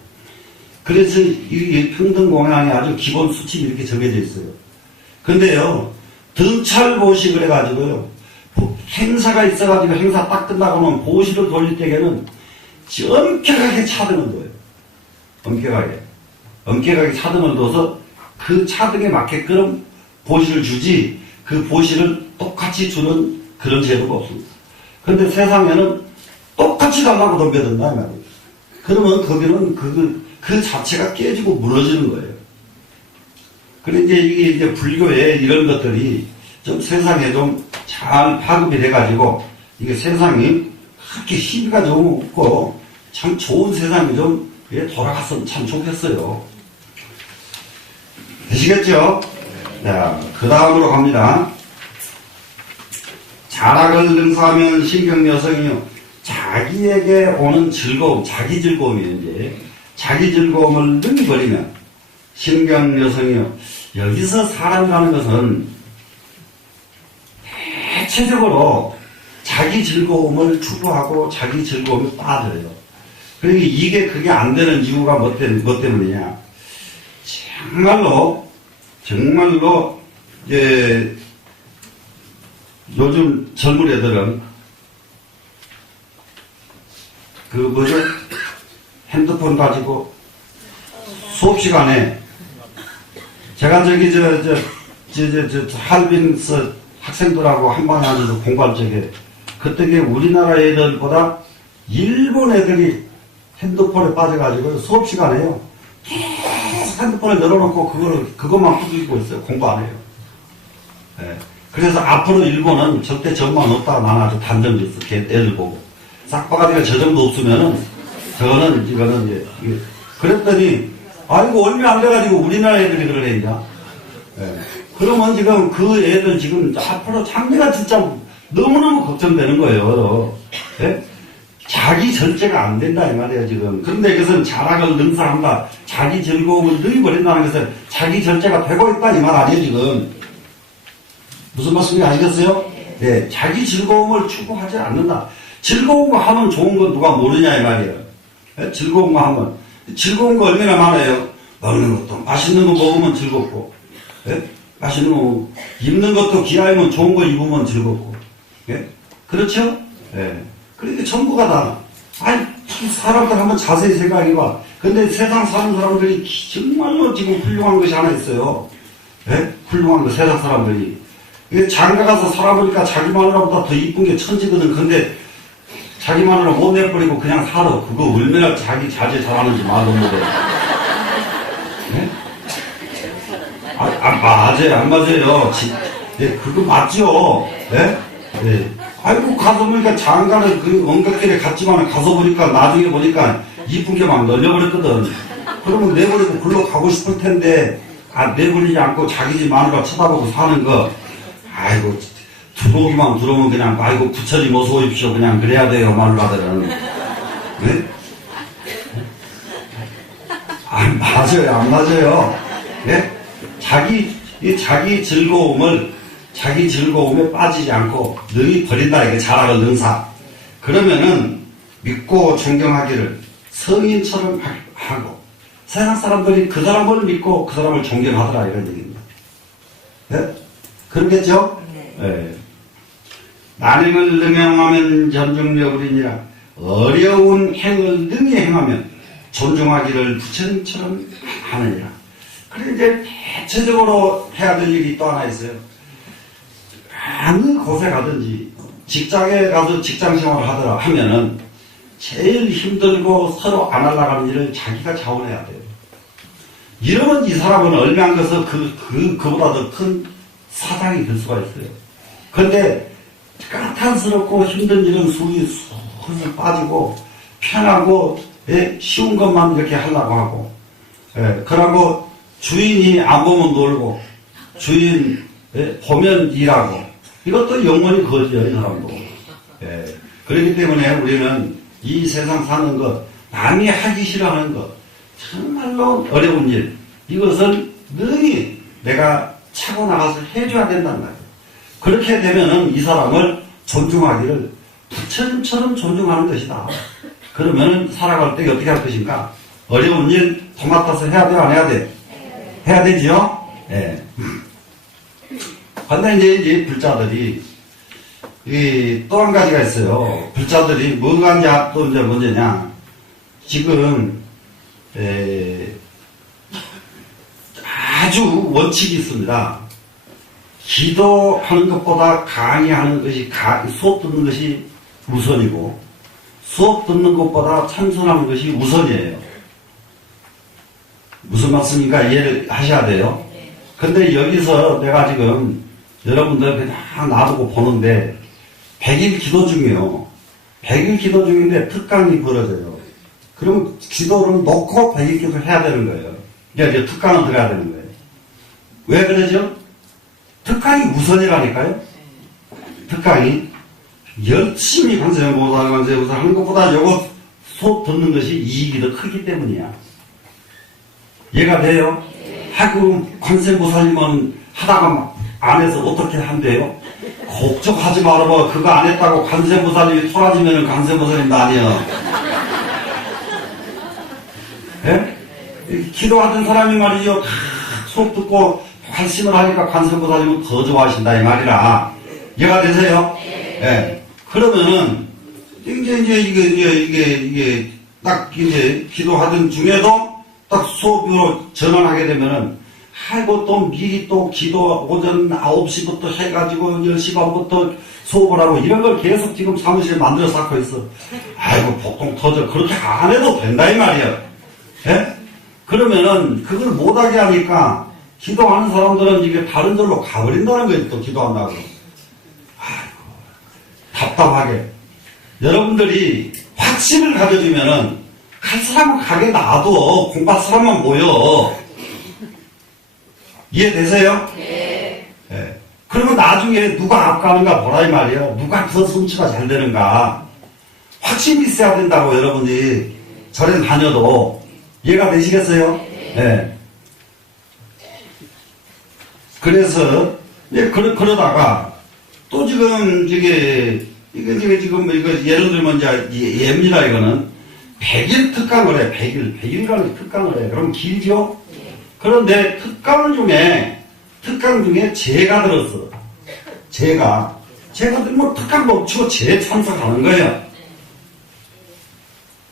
그래서 이 평등 공양이 아주 기본 수칙이 이렇게 정해져 있어요. 근데요, 등찰보식을 해가지고요, 행사가 있어가지고 행사 딱 끝나고 나면 보시를 돌릴 때에는 엄격하게 차드는 거예요. 엄격하게. 엄격하게 차등을 둬서 그 차등에 맞게끔 보시를 주지 그 보시를 똑같이 주는 그런 제도가 없습니다. 그런데 세상에는 똑같이 달라고 덤벼든다 말이에요. 그러면 거기는 그 자체가 깨지고 무너지는 거예요. 그런데 이게 이제 불교에 이런 것들이 좀 세상에 좀 잘 파급이 돼가지고 이게 세상이 그렇게 희비가 좀 없고 참 좋은 세상이 좀 돌아갔으면 참 좋겠어요. 되시겠죠? 자, 그 다음으로 갑니다. 자락을 능사하면 신경 여성이요. 자기에게 오는 즐거움, 자기 즐거움이에요, 이제. 자기 즐거움을 능히 버리면 신경 여성이요. 여기서 사람이라는 것은 대체적으로 자기 즐거움을 추구하고 자기 즐거움에 빠져요. 그러니까 이게 그게 안 되는 이유가 뭐 때문이냐. 정말로, 요즘 젊은 애들은, 핸드폰 가지고 수업 시간에, 제가 할빈스 학생들하고 한 방에 앉아서 공부할 적에, 그때 우리나라 애들보다 일본 애들이 핸드폰에 빠져가지고 수업 시간에요. 계속 핸드폰을 열어놓고 그것만 후기고 있어요. 공부 안 해요. 네. 그래서 앞으로 일본은 절대 전망 없다. 난 아주 단정이 있어. 애들 보고. 싹바가지가 저 정도 없으면은, 이거는, 그랬더니, 아이고, 얼마 안 돼가지고 우리나라 애들이 그러네, 이제. 네. 그러면 지금 그 애들 지금 앞으로 장래가 진짜 너무너무 걱정되는 거예요. 네? 자기 절제가 안 된다 이 말이에요 지금. 그런데 이것은 자락을 능사한다. 자기 즐거움을 능히 버린다는 것은 자기 절제가 되고 있다 이 말 아니에요 지금. 무슨 말씀인지 아시겠어요? 네, 자기 즐거움을 추구하지 않는다. 즐거운 거 하면 좋은 건 누가 모르냐 이 말이에요. 네? 즐거운 거 하면 즐거운 거 얼마나 많아요. 먹는 것도 맛있는 거 먹으면 즐겁고, 네? 맛있는 거 입는 것도 기아이면 좋은 거 입으면 즐겁고, 네? 그렇죠? 네. 그러니까 전부가 다. 아니, 사람들 한번 자세히 생각해봐. 근데 세상 사는 사람들이 정말로 지금 훌륭한 것이 하나 있어요. 예? 훌륭한 거, 세상 사람들이. 이게 장가 가서 살아보니까 자기 마누라보다 더 이쁜 게 천지거든. 근데 자기 마누라 못 내버리고 그냥 살아. 그거 얼마나 자기 자제 잘하는지 말도 못해. 예? 맞아요. 안 맞아요. 예, 그거 맞죠? 예? 예. 아이고, 가서 보니까 장가를 엉각길에 갔지만 가서 보니까 나중에 보니까 이쁜 게 막 널려버렸거든. 그러면 내버리고 글로 가고 싶을 텐데, 내버리지 않고 자기 집 마누라 쳐다보고 사는 거, 아이고, 들어오기만 들어오면 그냥, 아이고, 부처님 어서 오십시오. 그냥 그래야 돼요, 마누라들은. 네? 맞아요. 안 맞아요. 네? 자기 즐거움에 빠지지 않고 능히 버린다. 이게 자락을 능사. 그러면은 믿고 존경하기를 성인처럼 하고 세상 사람들이 그 사람을 믿고 그 사람을 존경하더라 이런 얘기입니다. 네? 그러겠죠? 네. 난행을 능히 행하면 존중여부리니라. 어려운 행을 능히 행하면 존중하기를 부처님처럼 하느니라. 그런데 이제 대체적으로 해야 될 일이 또 하나 있어요. 어느 곳에 가든지 직장에 가서 직장 생활을 하더라 하면은 제일 힘들고 서로 안 하려고 일을 자기가 자원해야 돼요. 이러면 이 사람은 얼마한 것을 그보다 더 큰 사장이 될 수가 있어요. 그런데 까탈스럽고 힘든 일은 술이 술술 빠지고 편하고 쉬운 것만 이렇게 하려고 하고, 그러고 주인이 안 보면 놀고 주인 보면 일하고 이것도 영원히 거지요 이 사람도. 그렇기 때문에 우리는 이 세상 사는 것, 남이 하기 싫어하는 것, 정말로 어려운 일, 이것을 능히 내가 차고 나가서 해줘야 된단 말이에요. 그렇게 되면은 이 사람을 존중하기를 부처님처럼 존중하는 것이다. 그러면은 살아갈 때 어떻게 할 것인가? 어려운 일 도맡아서 해야 돼, 안 해야 돼? 해야 되지요? 예. 근데 이제 불자들이, 또 한 가지가 있어요. 불자들이 뭐가 또 이제 문제냐. 지금, 아주 원칙이 있습니다. 기도하는 것보다 강의하는 것이, 수업 듣는 것이 우선이고, 수업 듣는 것보다 참선하는 것이 우선이에요. 무슨 말씀인가 이해를 하셔야 돼요. 근데 여기서 내가 지금 여러분들 그냥 놔두고 보는데, 100일 기도 중이에요. 100일 기도 중인데 특강이 벌어져요. 그럼 기도를 놓고 100일 기도를 해야 되는 거예요. 이제 특강을 들어야 되는 거예요. 왜 그러죠? 특강이 우선이라니까요. 특강이 열심히 관세음보살 하는 것보다 요거 수업 듣는 것이 이익이 더 크기 때문이야. 이해가 돼요? 하고 관세음보살님은 하다가 안 해서 어떻게 한대요? 걱정하지 말아봐. 그거 안 했다고 관세음보살님이 토라지면은 관세음보살님도 아니야. 예? 기도하던 사람이 말이죠. 수업 듣고 관심을 하니까 관세음보살님은 더 좋아하신다 이 말이라. 이해가 되세요? 예. 그러면은 이게 딱 이제 기도하던 중에도 딱 수업으로 전환하게 되면은 아이고 또 미리 또 기도 오전 9시부터 해가지고 10시 반부터 수업을 하고 이런 걸 계속 지금 사무실에 만들어서 하고 있어. 아이고 복통 터져. 그렇게 안 해도 된다 이 말이야. 예? 그러면은 그걸 못하게 하니까 기도하는 사람들은 이게 다른 절로 가버린다는 거예요. 또 기도한다고. 아이고 답답하게. 여러분들이 확신을 가져주면은 갈 사람은 가게 놔둬. 공부할 사람만 모여. 이해되세요? 네. 예. 그러면 나중에 누가 앞가는가 보라 이 말이에요. 누가 더 성취가 잘 되는가. 확신이 있어야 된다고 여러분이 절에 다녀도. 이해가 되시겠어요? 네. 그래서, 그러다가, 또 지금, 이게 지금, 예를 들면, 이제, 예입니다, 이거는. 100일 특강을 해, 100일간 특강을 해. 그럼 길죠? 그런데 특강 중에 제가 들었어. 제가 들면 특강 멈추고 제 참석하는 거예요.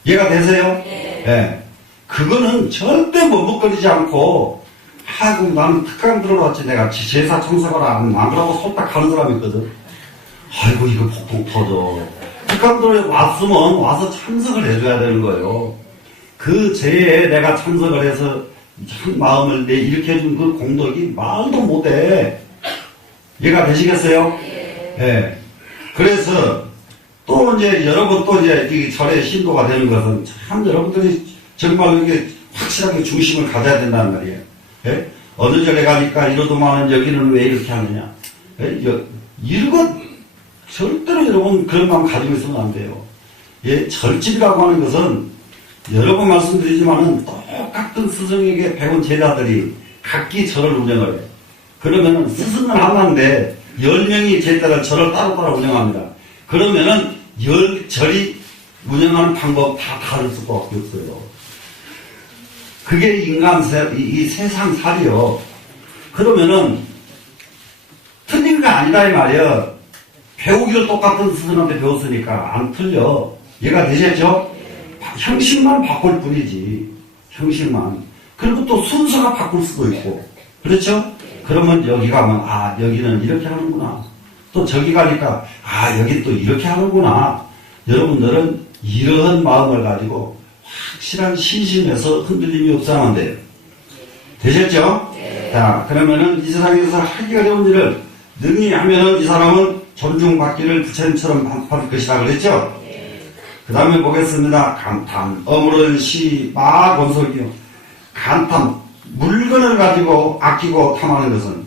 이해가 되세요? 네. 그거는 절대 머뭇거리지 않고, 하고 나는 특강 들어왔지. 내가 제사 참석을 안 그러고 솔딱 가는 사람이 있거든. 아이고, 이거 폭풍 터져. 특강 들어왔으면 와서 참석을 해줘야 되는 거예요. 그 제에 내가 참석을 해서 참 마음을 일으켜준 그 공덕이 말도 못해. 이해가 되시겠어요? 네. 그래서 또 이제 여러분 또 이제 이 절의 신도가 되는 것은 참 여러분들이 정말 이게 확실하게 중심을 가져야 된다는 말이에요. 예? 어느 절에 가니까 이러더만은 여기는 왜 이렇게 하느냐. 예? 이런 절대로 여러분 그런 마음 가지고 있으면 안 돼요. 예? 절집이라고 하는 것은 여러 번 말씀드리지만은 똑같은 스승에게 배운 제자들이 각기 절을 운영을 해요. 그러면은 스승은 하나인데 10명이 제자를 절을 따로따로 운영합니다. 그러면은 10절이 운영하는 방법 다 다를 수밖에 없어요. 그게 이 세상 살이요. 그러면은 틀린 거 아니다 이 말이야. 배우기를 똑같은 스승한테 배웠으니까 안 틀려. 이해가 되셨죠? 형식만 바꿀 뿐이지. 형식만. 그리고 또 순서가 바꿀 수도 있고. 그렇죠? 그러면 여기 가면 여기는 이렇게 하는구나. 또 저기 가니까 여기 또 이렇게 하는구나. 여러분들은 이러한 마음을 가지고 확실한 신심에서 흔들림이 없어야만 돼요. 되셨죠? 네. 자, 그러면은 이 세상에서 하기 어려운 일을 능히 하면은 이 사람은 존중받기를 부처님처럼 받을 것이라 그랬죠? 네. 그 다음에 보겠습니다. 간탐. 어물은 시, 마, 권속이요. 간탐. 물건을 가지고 아끼고 탐하는 것은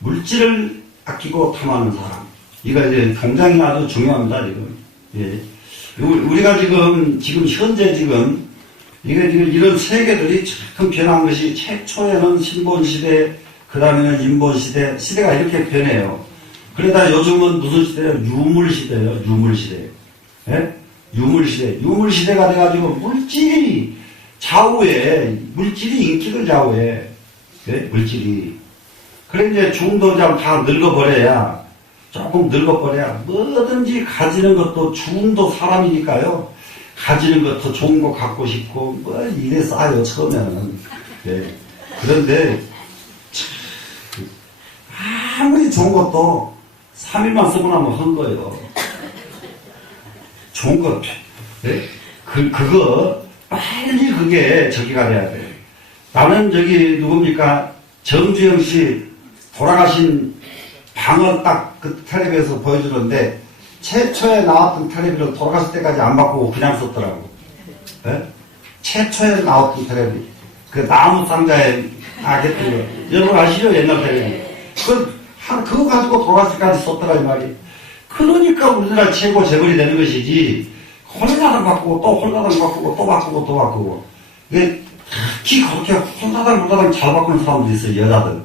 물질을 아끼고 탐하는 사람. 이거 이제 굉장히 아주 중요합니다, 지금. 예. 우리가 지금 현재 이게 이런 세계들이 참 변한 것이 최초에는 신본시대, 그 다음에는 인본시대, 시대가 이렇게 변해요. 그러다 요즘은 무슨 시대예요? 유물시대예요, 유물시대. 예? 유물시대가 돼가지고 물질이 인기를 좌우해. 예? 물질이. 그래, 이제 중도장 다 늙어버려야, 조금 늙어버려야 뭐든지 가지는 것도 중도 사람이니까요. 가지는 것도 좋은 거 갖고 싶고, 이래 싸요, 처음에는. 예. 그런데, 아무리 좋은 것도 3일만 쓰고 나면 헌 거예요. 좋은 거. 네? 그거, 빨리 그게 저기가 돼야 돼. 나는 저기, 누굽니까? 정주영 씨, 돌아가신 방을 딱 그 텔레비에서 보여주는데, 최초에 나왔던 텔레비를 돌아갔을 때까지 안 바꾸고 그냥 썼더라고. 네? 최초에 나왔던 텔레비. 그 나무 상자에 하겠던 거. 여러분 아시죠? 옛날 텔레비. 그거 가지고 돌아갔을 때까지 썼더라, 이 말이. 그러니까 우리나라 최고 재벌이 되는 것이지, 홀라당 바꾸고, 또 홀라당 바꾸고, 또 바꾸고, 또 바꾸고. 특히 그렇게 홀라당 잘 바꾸는 사람들이 있어요, 여자들.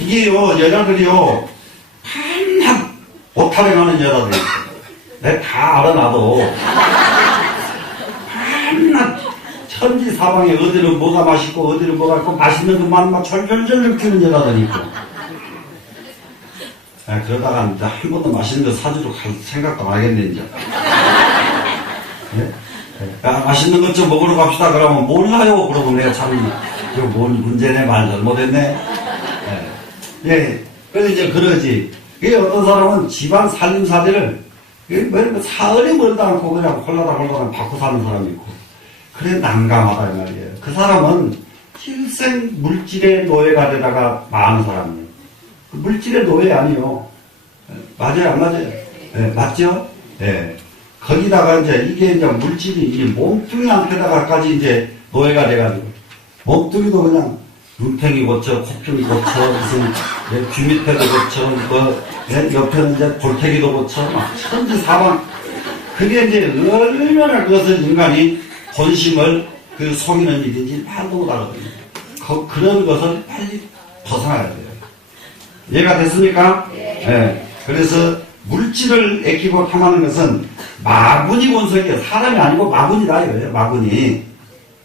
이게요, 여자들이요, 한참 오타령하는 여자들이 있어요. 내가 다 알아, 나도. 한낱 천지사방에 어디는 뭐가 맛있고, 어디는 뭐가 있고, 맛있는 것만 막 절절절 느끼는 여자들이 있고. 그러다가 이제 한 번도 맛있는 거 사주러 갈 생각도 안 하겠네, 이제. 네? 야, 맛있는 것 좀 먹으러 갑시다. 그러면 몰라요. 그러고 내가 참, 이거 뭔 문제네, 말 잘못했네. 예. 그래서 이제 그러지. 이게 어떤 사람은 집안 살림살이를, 사흘이 멀다 않고 그냥 홀라당 받고 사는 사람이 있고. 그래, 난감하다, 이 말이에요. 그 사람은 일생 물질의 노예가 되다가 망하는 사람이에요. 그 물질의 노예 아니요. 맞아요, 안 맞아요? 네, 맞죠? 네. 거기다가 이게 이제 물질이 이 몸뚱이한테다가까지 이제 노예가 돼가지고 몸뚱이도 그냥 눈탱이 고쳐, 콧등이 고쳐, 무슨 귀 밑에도 고쳐, 옆에는 이제 골태기도 고쳐, 막 천지사방. 그게 이제 얼마나 그것을 인간이 본심을 그 속이는 일인지 말도 못하거든요. 그런 것을 빨리 벗어나야 돼요. 이해가 됐습니까? 네. 그래서 물질을 애끼고 탐하는 것은 마군이 원석이에요. 사람이 아니고 마군이다 이거예요. 마군이.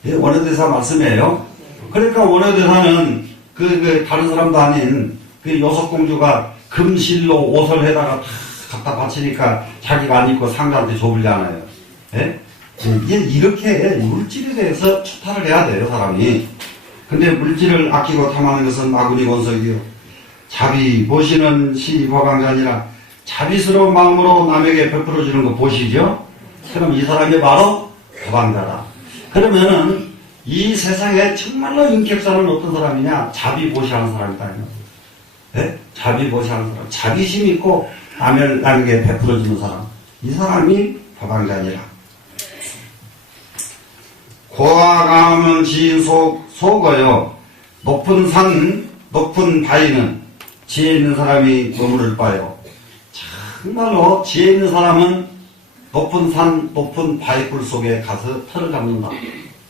예, 원효대사 말씀이에요. 그러니까 원효대사는 다른 사람도 아닌 그 여석공주가 금실로 옷을 해다가 다 갖다 바치니까 자기가 안 입고 상자한테 줘버리지 않아요. 예? 이렇게 물질에 대해서 추탈을 해야 돼요, 사람이. 근데 물질을 아끼고 탐하는 것은 마군이 원석이요. 자비 보시는 시 화방자 아니라 자비스러운 마음으로 남에게 베풀어주는 거 보시죠? 그럼 이 사람이 바로 화방자다. 그러면은 이 세상에 정말로 인격자는 어떤 사람이냐? 자비보시하는 사람이다. 네? 자비보시하는 사람. 자비심 있고 남에게 베풀어주는 사람. 이 사람이 화방자니라. 고아가면 지인 속어요. 높은 산, 높은 바위는 지혜 있는 사람이 머무를 바요. 정말로 지혜 있는 사람은 높은 산, 높은 바위굴 속에 가서 털을 잡는다.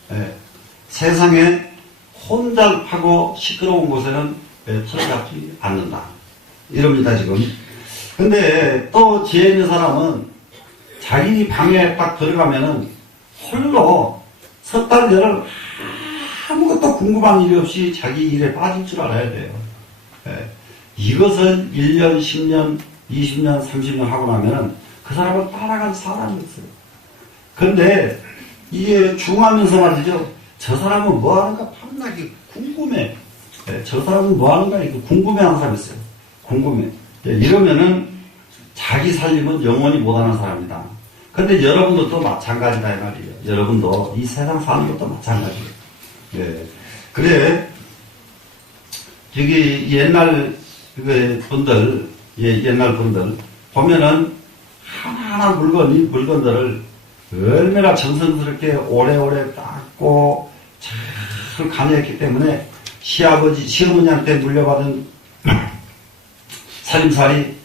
네. 세상에 혼잡하고 시끄러운 곳에는 털을 잡지 않는다. 이럽니다, 지금. 근데 또 지혜 있는 사람은 자기 방에 딱 들어가면은 홀로 석 달전을 아무것도 궁금한 일이 없이 자기 일에 빠질 줄 알아야 돼요. 네. 이것을 1년, 10년, 20년, 30년 하고 나면은 그 사람을 따라가는 사람이 있어요. 근데 이게 중하면서 말이죠. 저 사람은 뭐 하는가 밤낮이 궁금해. 네, 저 사람은 뭐 하는가 이거 궁금해하는 사람이 있어요. 궁금해. 네, 이러면은 자기 살림은 영원히 못하는 사람이다. 근데 여러분도 또 마찬가지다 이 말이에요. 여러분도 이 세상 사는 것도 마찬가지예요. 네. 그래 저기 옛날 분들, 옛날 분들 보면은 하나하나 물건들을 얼마나 정성스럽게 오래오래 닦고 잘 관여했기 때문에 시아버지, 시어머니한테 물려받은 살림살이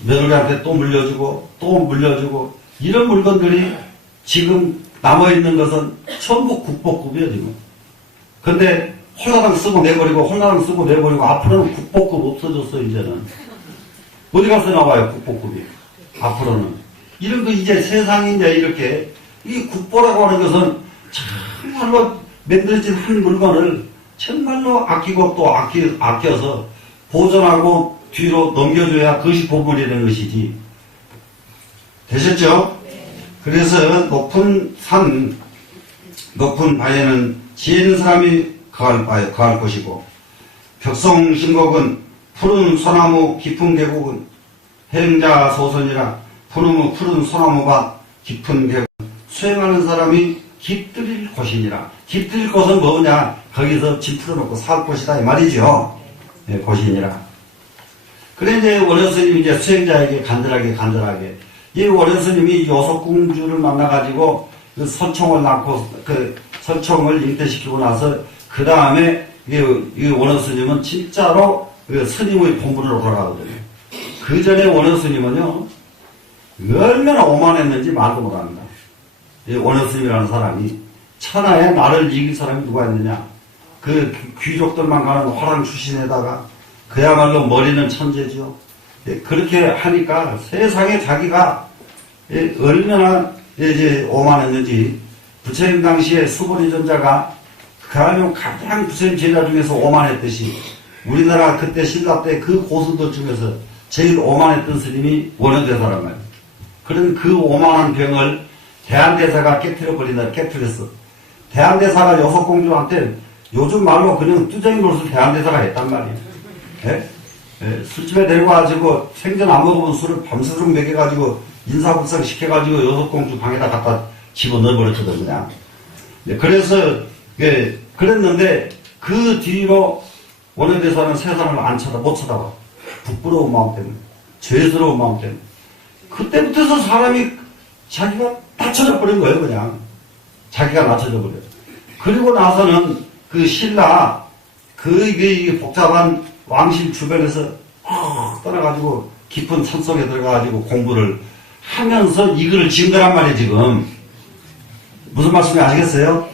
며느리한테 또 물려주고 이런 물건들이 지금 남아있는 것은 전부 국보급이에요, 지금. 근데 홀라당 쓰고 내버리고 앞으로는 국보급 없어졌어, 이제는. 어디 가서 나와요, 국보급이. 앞으로는. 이런 거 이제 세상이 이제 이렇게, 이 국보라고 하는 것은 정말로 만들어진 한 물건을 정말로 아끼고 또 아껴서 보존하고 뒤로 넘겨줘야 그것이 보물이 되는 것이지. 되셨죠? 그래서 높은 산, 높은 바위에는 지혜 있는 사람이 거할 것이고, 벽성신곡은 푸른 소나무 깊은 계곡은 행자소선이라 푸른 소나무밭 깊은 계곡 수행하는 사람이 깃들일 곳이니라. 깃들일 곳은 뭐냐? 거기서 짐 풀어놓고 살 곳이다 이 말이죠. 예, 곳이니라. 그래 이제 원효스님이 이제 수행자에게 간절하게 이 원효스님이 요속공주를 만나가지고 그 설총을 낳고 그 설총을 잉태시키고 나서 그 다음에 이 원효스님은 진짜로 그 스님의 본분으로 돌아가거든요. 그 전에 원효스님은요 얼마나 오만했는지 말도 못합니다. 이 원효스님이라는 사람이 천하에 나를 이길 사람이 누가 있느냐? 그 귀족들만 가는 화랑 출신에다가 그야말로 머리는 천재죠. 그렇게 하니까 세상에 자기가 얼마나 이제 오만했는지 부처님 당시에 수보리 전자가 가장 부처님 제자 중에서 오만했듯이 우리나라 그때 신라 때 그 고수들 중에서 제일 오만했던 스님이 원효대사란 말이에요. 그런 그 오만한 병을 대한대사가 깨뜨렸어. 대한대사가 요속공주한테 요즘 말로 그냥 뚜쟁이 노릇을 대한대사가 했단 말이에요. 예? 예, 술집에 데려가가지고 생전 안 먹어본 술을 밤새도록 먹여가지고 인사불상 시켜가지고 요속공주 방에다 갖다 집어넣어버렸거든, 그냥. 예, 그래서, 예, 그랬는데 그 뒤로 원효대사는 세상을 못 쳐다봐. 부끄러운 마음 때문에. 죄스러운 마음 때문에. 그때부터서 사람이 자기가 낮춰져 버린 거예요, 그냥. 자기가 낮춰져 버려요. 그리고 나서는 그 신라, 이 복잡한 왕실 주변에서 떠나가지고 깊은 산속에 들어가가지고 공부를 하면서 이 글을 지은 거란 말이에요, 지금. 무슨 말씀인지 아시겠어요?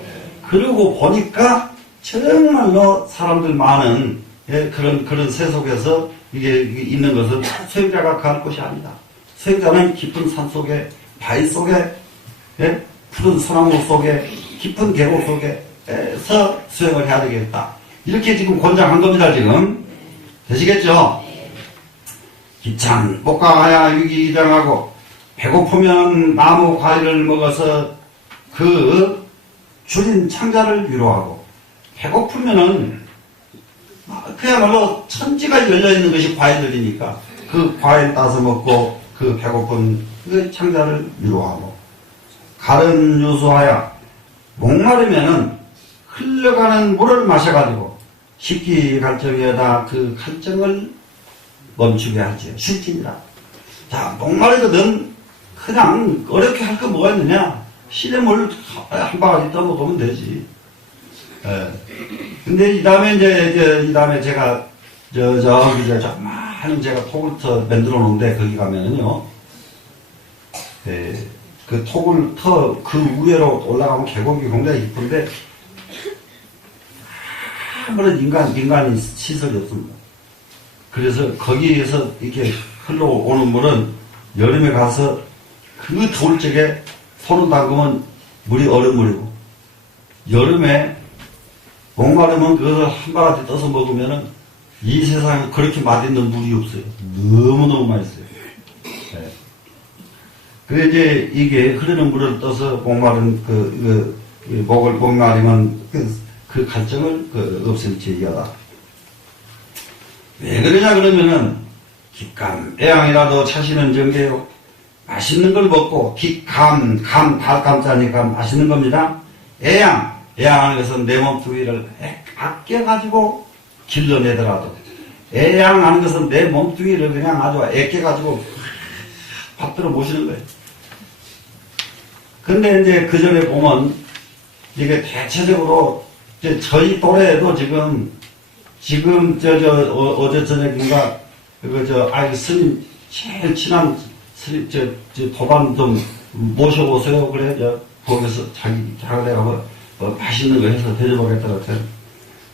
그러고 보니까 정말로 사람들 많은 그런 세속에서 이게 있는 것은 수행자가 갈 곳이 아니다. 수행자는 깊은 산 속에, 바위 속에, 푸른 소나무 속에, 깊은 계곡 속에서 수행을 해야 되겠다. 이렇게 지금 권장한 겁니다, 지금. 되시겠죠? 기참, 목가하야 위기이장하고, 배고프면 나무 과일을 먹어서 그 줄인 창자를 위로하고, 배고프면은 그야말로 천지가 열려있는 것이 과일들이니까 그 과일 따서 먹고 그 배고픈 그 창자를 위로하고, 가른 유수하여 목마르면은 흘러가는 물을 마셔가지고 식기 갈증에다 그 갈증을 멈추게 하지요. 실진이라. 자, 목마르거든 그냥 어렵게 할 거 뭐가 있느냐? 실에 물 한 바가지 떠먹으면 되지. 예. 근데 이 다음에 제가 저 많은 제가 톡을 만들어 놓은데 거기 가면은요. 예. 그 톡을 그 위로 올라가면 계곡이 굉장히 깊은데 아무런 인간이 시설이 없습니다. 그래서 거기에서 이렇게 흘러오는 물은 여름에 가서 그 더울 적에 손을 담그면 물이 얼음물이고, 여름에 목마르면 그것을 한 바가지 떠서 먹으면은 이 세상에 그렇게 맛있는 물이 없어요. 너무너무 맛있어요. 네. 그래 이제 이게 흐르는 물을 떠서 목마른 목마르면 그 갈증을 없앨지 얘기하다. 왜 그러냐 그러면은 기감 애양이라도 차시는 정계요. 맛있는 걸 먹고 달감자니까 맛있는 겁니다. 애양하는 것은 내 몸뚱이를 아껴가지고 길러내더라도, 애양하는 것은 내 몸뚱이를 그냥 아주 아껴가지고 받들어 모시는 거예요. 근데 이제 그 전에 보면 이게 대체적으로 이제 저희 또래에도 지금 어제 저녁인가 스님 제일 친한 스님 도반 좀 모셔보세요. 그래 거기서 자기가 뭐 맛있는 거 해서 대접하겠다고 했더니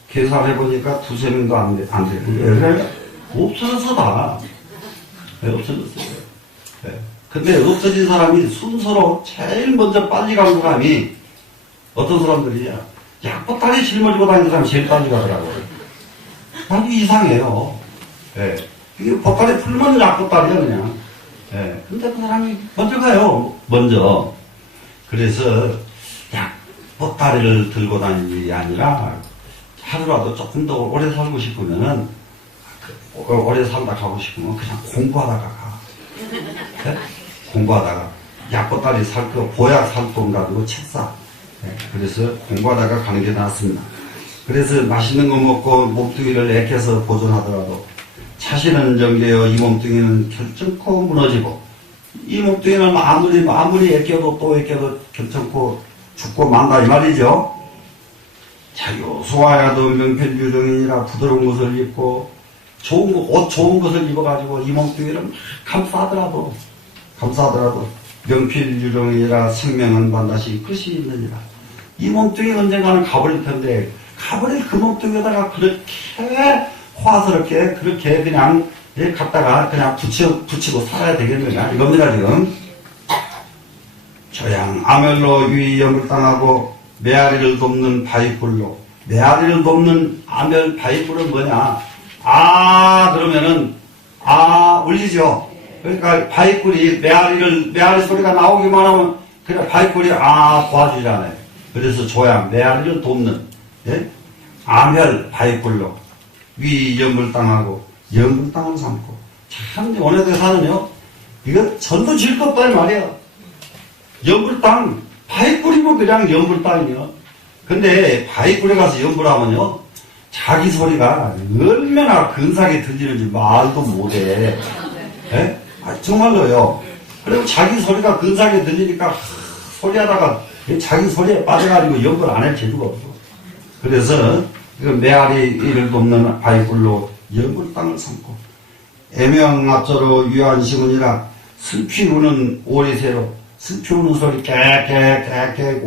계산해보니까 2-3명도 안 되고, 왜 없어졌어 다. 없어졌어요. 네. 근데 없어진 사람이 순서로 제일 먼저 빨리 간 사람이 어떤 사람들이냐, 약보따리 짊어지고 다니는 사람이 제일 빨리 가더라고요. 아주 이상해요. 네. 이게 보따리 풀면 약보따리야 그냥. 네. 근데 그 사람이 먼저 가요. 먼저. 그래서 약보따리를 들고 다니는 일이 아니라 하루라도 조금 더 오래 살고 싶으면은, 오래 살다 가고 싶으면 그냥 공부하다가 가. 네? 공부하다가. 약보따리 살 거, 보약 살 돈 가지고 책 사. 네? 그래서 공부하다가 가는 게 낫습니다. 그래서 맛있는 거 먹고 몸뚱이를 애껴서 보존하더라도 차시는 정되어 이 몸뚱이는 결정코 무너지고, 이 몸뚱이는 아무리 애껴도 또 애껴도 결정코 죽고 만다 이 말이죠. 자유 소화야도 명필유정이니라 부드러운 것을 입고 좋은 거, 옷 좋은 것을 입어가지고 이 몸뚱이를 감싸더라도 명필유정이니라 생명은 반드시 끝이 있느니라. 이 몸뚱이 언젠가는 가버릴 텐데 가버릴 그 몸뚱이에다가 그렇게 화스럽게 그렇게 그냥 갖다가 그냥 붙이고 살아야 되겠느냐 이겁니다 지금. 저양 아멜로 유의염을 당하고 메아리를 돕는 바위불로. 메아리를 돕는 아멜 바위불은 뭐냐? 그러면은 울리죠. 그러니까 바위불이 메아리 소리가 나오기만 하면 그냥 바위불이 도와주잖아요. 그래서 조양 메아리를 돕는, 예? 아멜 바위불로 위염을 당하고 염을 땅을 삼고. 참 원효대사는요 이거 전도 질 것 없다 이 말이야. 염불 땅 바위불이면 그냥 염불 땅이요. 근데 바위불에 가서 염불하면요 자기 소리가 얼마나 근사하게 들리는지 말도 못해. 예? 정말로요. 그리고 자기 소리가 근사하게 들리니까 소리하다가 자기 소리에 빠져가지고 염불 안 할 재주가 없어. 그래서 메아리를 돕는 바위불로 염불 땅을 삼고 애명압조로 유한시문이라 슬피 우는 오리새로. 슬피 우는 소리 깨깨깨깨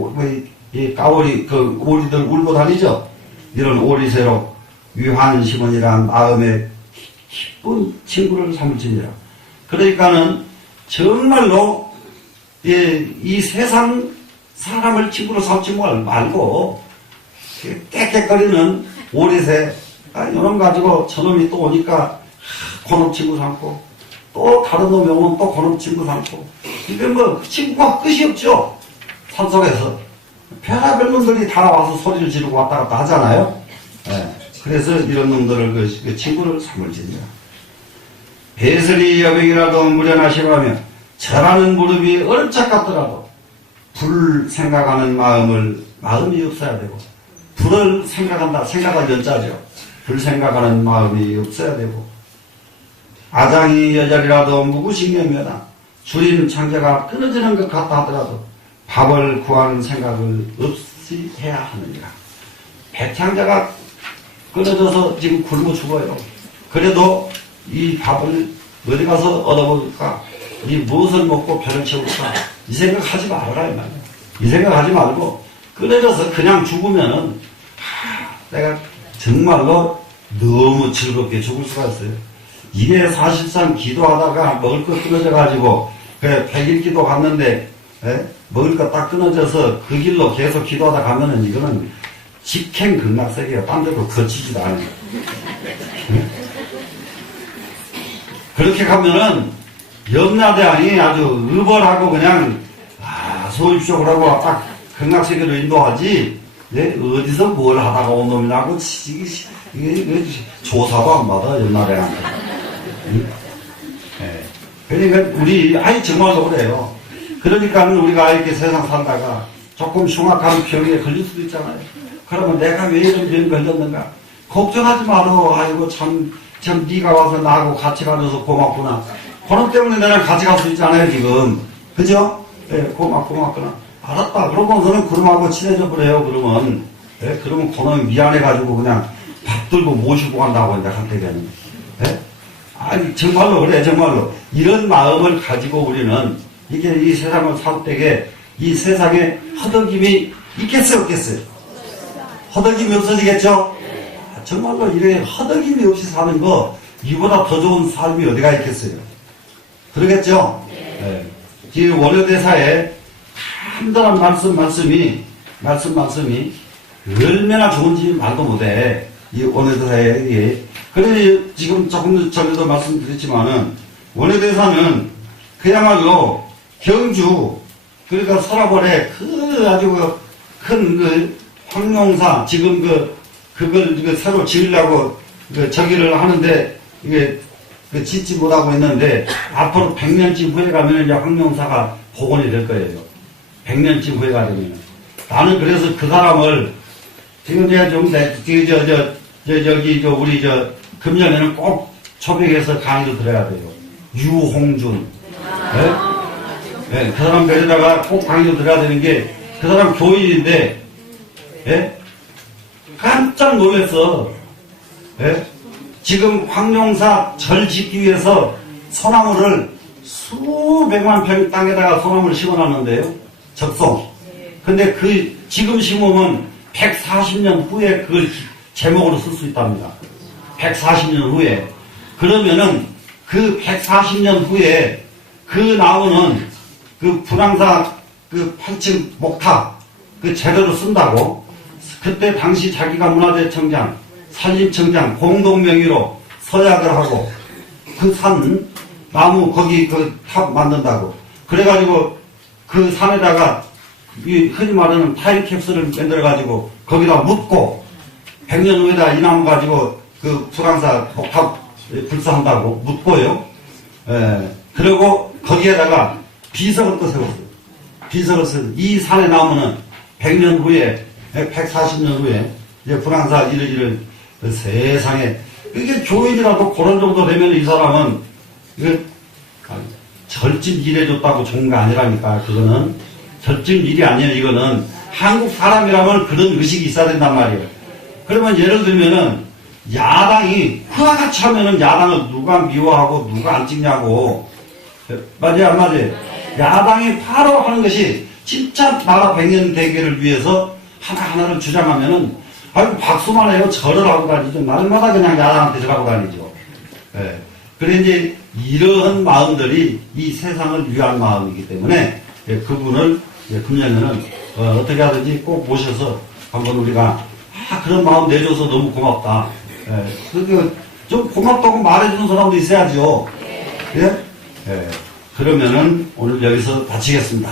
이 까오리 그 오리들 울고 다니죠. 이런 오리새로 유한시문이란 마음에 기쁜 친구를 삼을지니라. 그러니까는 정말로 이 세상 사람을 친구로 삼지 말고 깨깨거리는 오리새 이놈 가지고 저놈이 또 오니까 그놈 친구 삼고 또 다른 놈이 오면 또 그놈 친구 삼고 이건 뭐 친구가 끝이 없죠. 산속에서 별의별 놈들이 다 와서 소리를 지르고 왔다 갔다 하잖아요. 네. 그래서 이런 놈들을 그 친구를 삼을지니라. 배설이 여백이라도 무련하시라며 절하는 무릎이 어렵작 같더라도 불 생각하는 마음이 없어야 되고, 불을 생각할 연자죠. 불 생각하는 마음이 없어야 되고, 아장이 여자리라도 무구식념이나 줄인 창자가 끊어지는 것 같다 하더라도 밥을 구하는 생각을 없이 해야 하느니라. 백창자가 끊어져서 지금 굶어 죽어요. 그래도 이 밥을 어디 가서 얻어먹을까? 이 무엇을 먹고 배를 채울까? 이 생각하지 말아라 이 말이야. 이 생각하지 말고 끊어져서 그냥 죽으면은 내가 정말로 너무 즐겁게 죽을 수가 있어요. 이게 사실상 기도하다가 먹을 거 끊어져가지고, 100일 기도 갔는데, 먹을 거 딱 끊어져서 그 길로 계속 기도하다 가면은 이거는 직행 극락세계야. 딴 데로 거치지도 않아요. 그렇게 가면은 염라대왕이 아주 의벌하고 그냥, 소입쇼를 하고 딱 극락세계로 인도하지, 어디서 뭘 하다가 온 놈이라고, 이게 조사도 안 받아, 염라대왕. 그러니까 정말로 그래요. 그러니까 우리가 이렇게 세상 살다가 조금 흉악한 병에 걸릴 수도 있잖아요. 그러면 내가 왜 이런 병에 걸렸는가? 걱정하지 마라. 아이고 참 네가 와서 나하고 같이 가줘서 고맙구나. 그런 때문에 내가 같이 갈 수 있잖아요 지금. 그죠? 고맙구나. 알았다. 그러면 너는 그놈하고 친해져 버려요. 그러면 그놈이 미안해가지고 그냥 밥 들고 모시고 간다고 내가 한때는. 정말로 그래, 정말로. 이런 마음을 가지고 우리는 이게 이 세상을 살 때에 이 세상에 허덕임이 있겠어요, 없겠어요? 허덕임이 없어지겠죠? 정말로 이렇게 허덕임이 없이 사는 거, 이보다 더 좋은 삶이 어디가 있겠어요? 그러겠죠? 네. 이 원효대사에 한단한 말씀이 얼마나 좋은지 말도 못해. 이 원효대사에 그래, 지금 조금 전에도 말씀드렸지만은, 원효대사는 그야말로 경주, 그러니까 서라벌에 아주 큰 황룡사, 지금 그걸 새로 지으려고 저기를 하는데 이게 짓지 못하고 있는데 앞으로 100년쯤 후에 가면 이제 황룡사가 복원이 될 거예요. 100년쯤 후에 가면. 나는 그래서 그 사람을 지금 제가 좀 우리 금년에는 꼭 초빙해서 강의를 들어야 돼요. 유홍준. 네? 네, 그 사람 데려다가 꼭 강의를 들어야 되는 게 그 사람 교인인데, 예? 깜짝 놀랐어. 예? 지금 황룡사 절 짓기 위해서 소나무를 수백만 평 땅에다가 소나무를 심어놨는데요. 적송. 근데 지금 심으면 140년 후에 그걸 제목으로 쓸 수 있답니다. 140년 후에. 그러면은 그 140년 후에 그 나무는 불황사 8층 목탑 제대로 쓴다고 그때 당시 자기가 문화재청장, 산림청장 공동명의로 서약을 하고 그 산 나무 거기 탑 만든다고 그래가지고 그 산에다가 흔히 말하는 타임캡슐을 만들어가지고 거기다 묻고 100년 후에다 이 나무 가지고 불황사 목탑 불사한다고 묻고요. 그리고 거기에다가 비석을 또 세웠어요. 비석을 세워 이 산에 나무는 100년 후에 140년 후에 이제 불황사 이를 세상에 이게 교인이라도 그런 정도 되면 이 사람은 절집 일해줬다고 좋은 거 아니라니까. 그거는 절집 일이 아니에요. 이거는 한국 사람이라면 그런 의식이 있어야 된단 말이에요. 그러면 예를 들면은 야당이 후화같이 하면은 야당을 누가 미워하고 누가 안 찍냐고. 맞아요 안 맞아요? 야당이 바로 하는 것이 진짜 나라 100년 대계를 위해서 하나하나를 주장하면은 아이고 박수만 해요. 절을 하고 다니죠. 날마다 그냥 야당한테 절하고 다니죠. 예. 그래 이제 이러한 마음들이 이 세상을 위한 마음이기 때문에 그분을 금년에는 어떻게 하든지 꼭 모셔서 한번 우리가 그런 마음 내줘서 너무 고맙다. 좀 고맙다고 말해주는 사람도 있어야죠. 예? 예. 그러면은 오늘 여기서 마치겠습니다.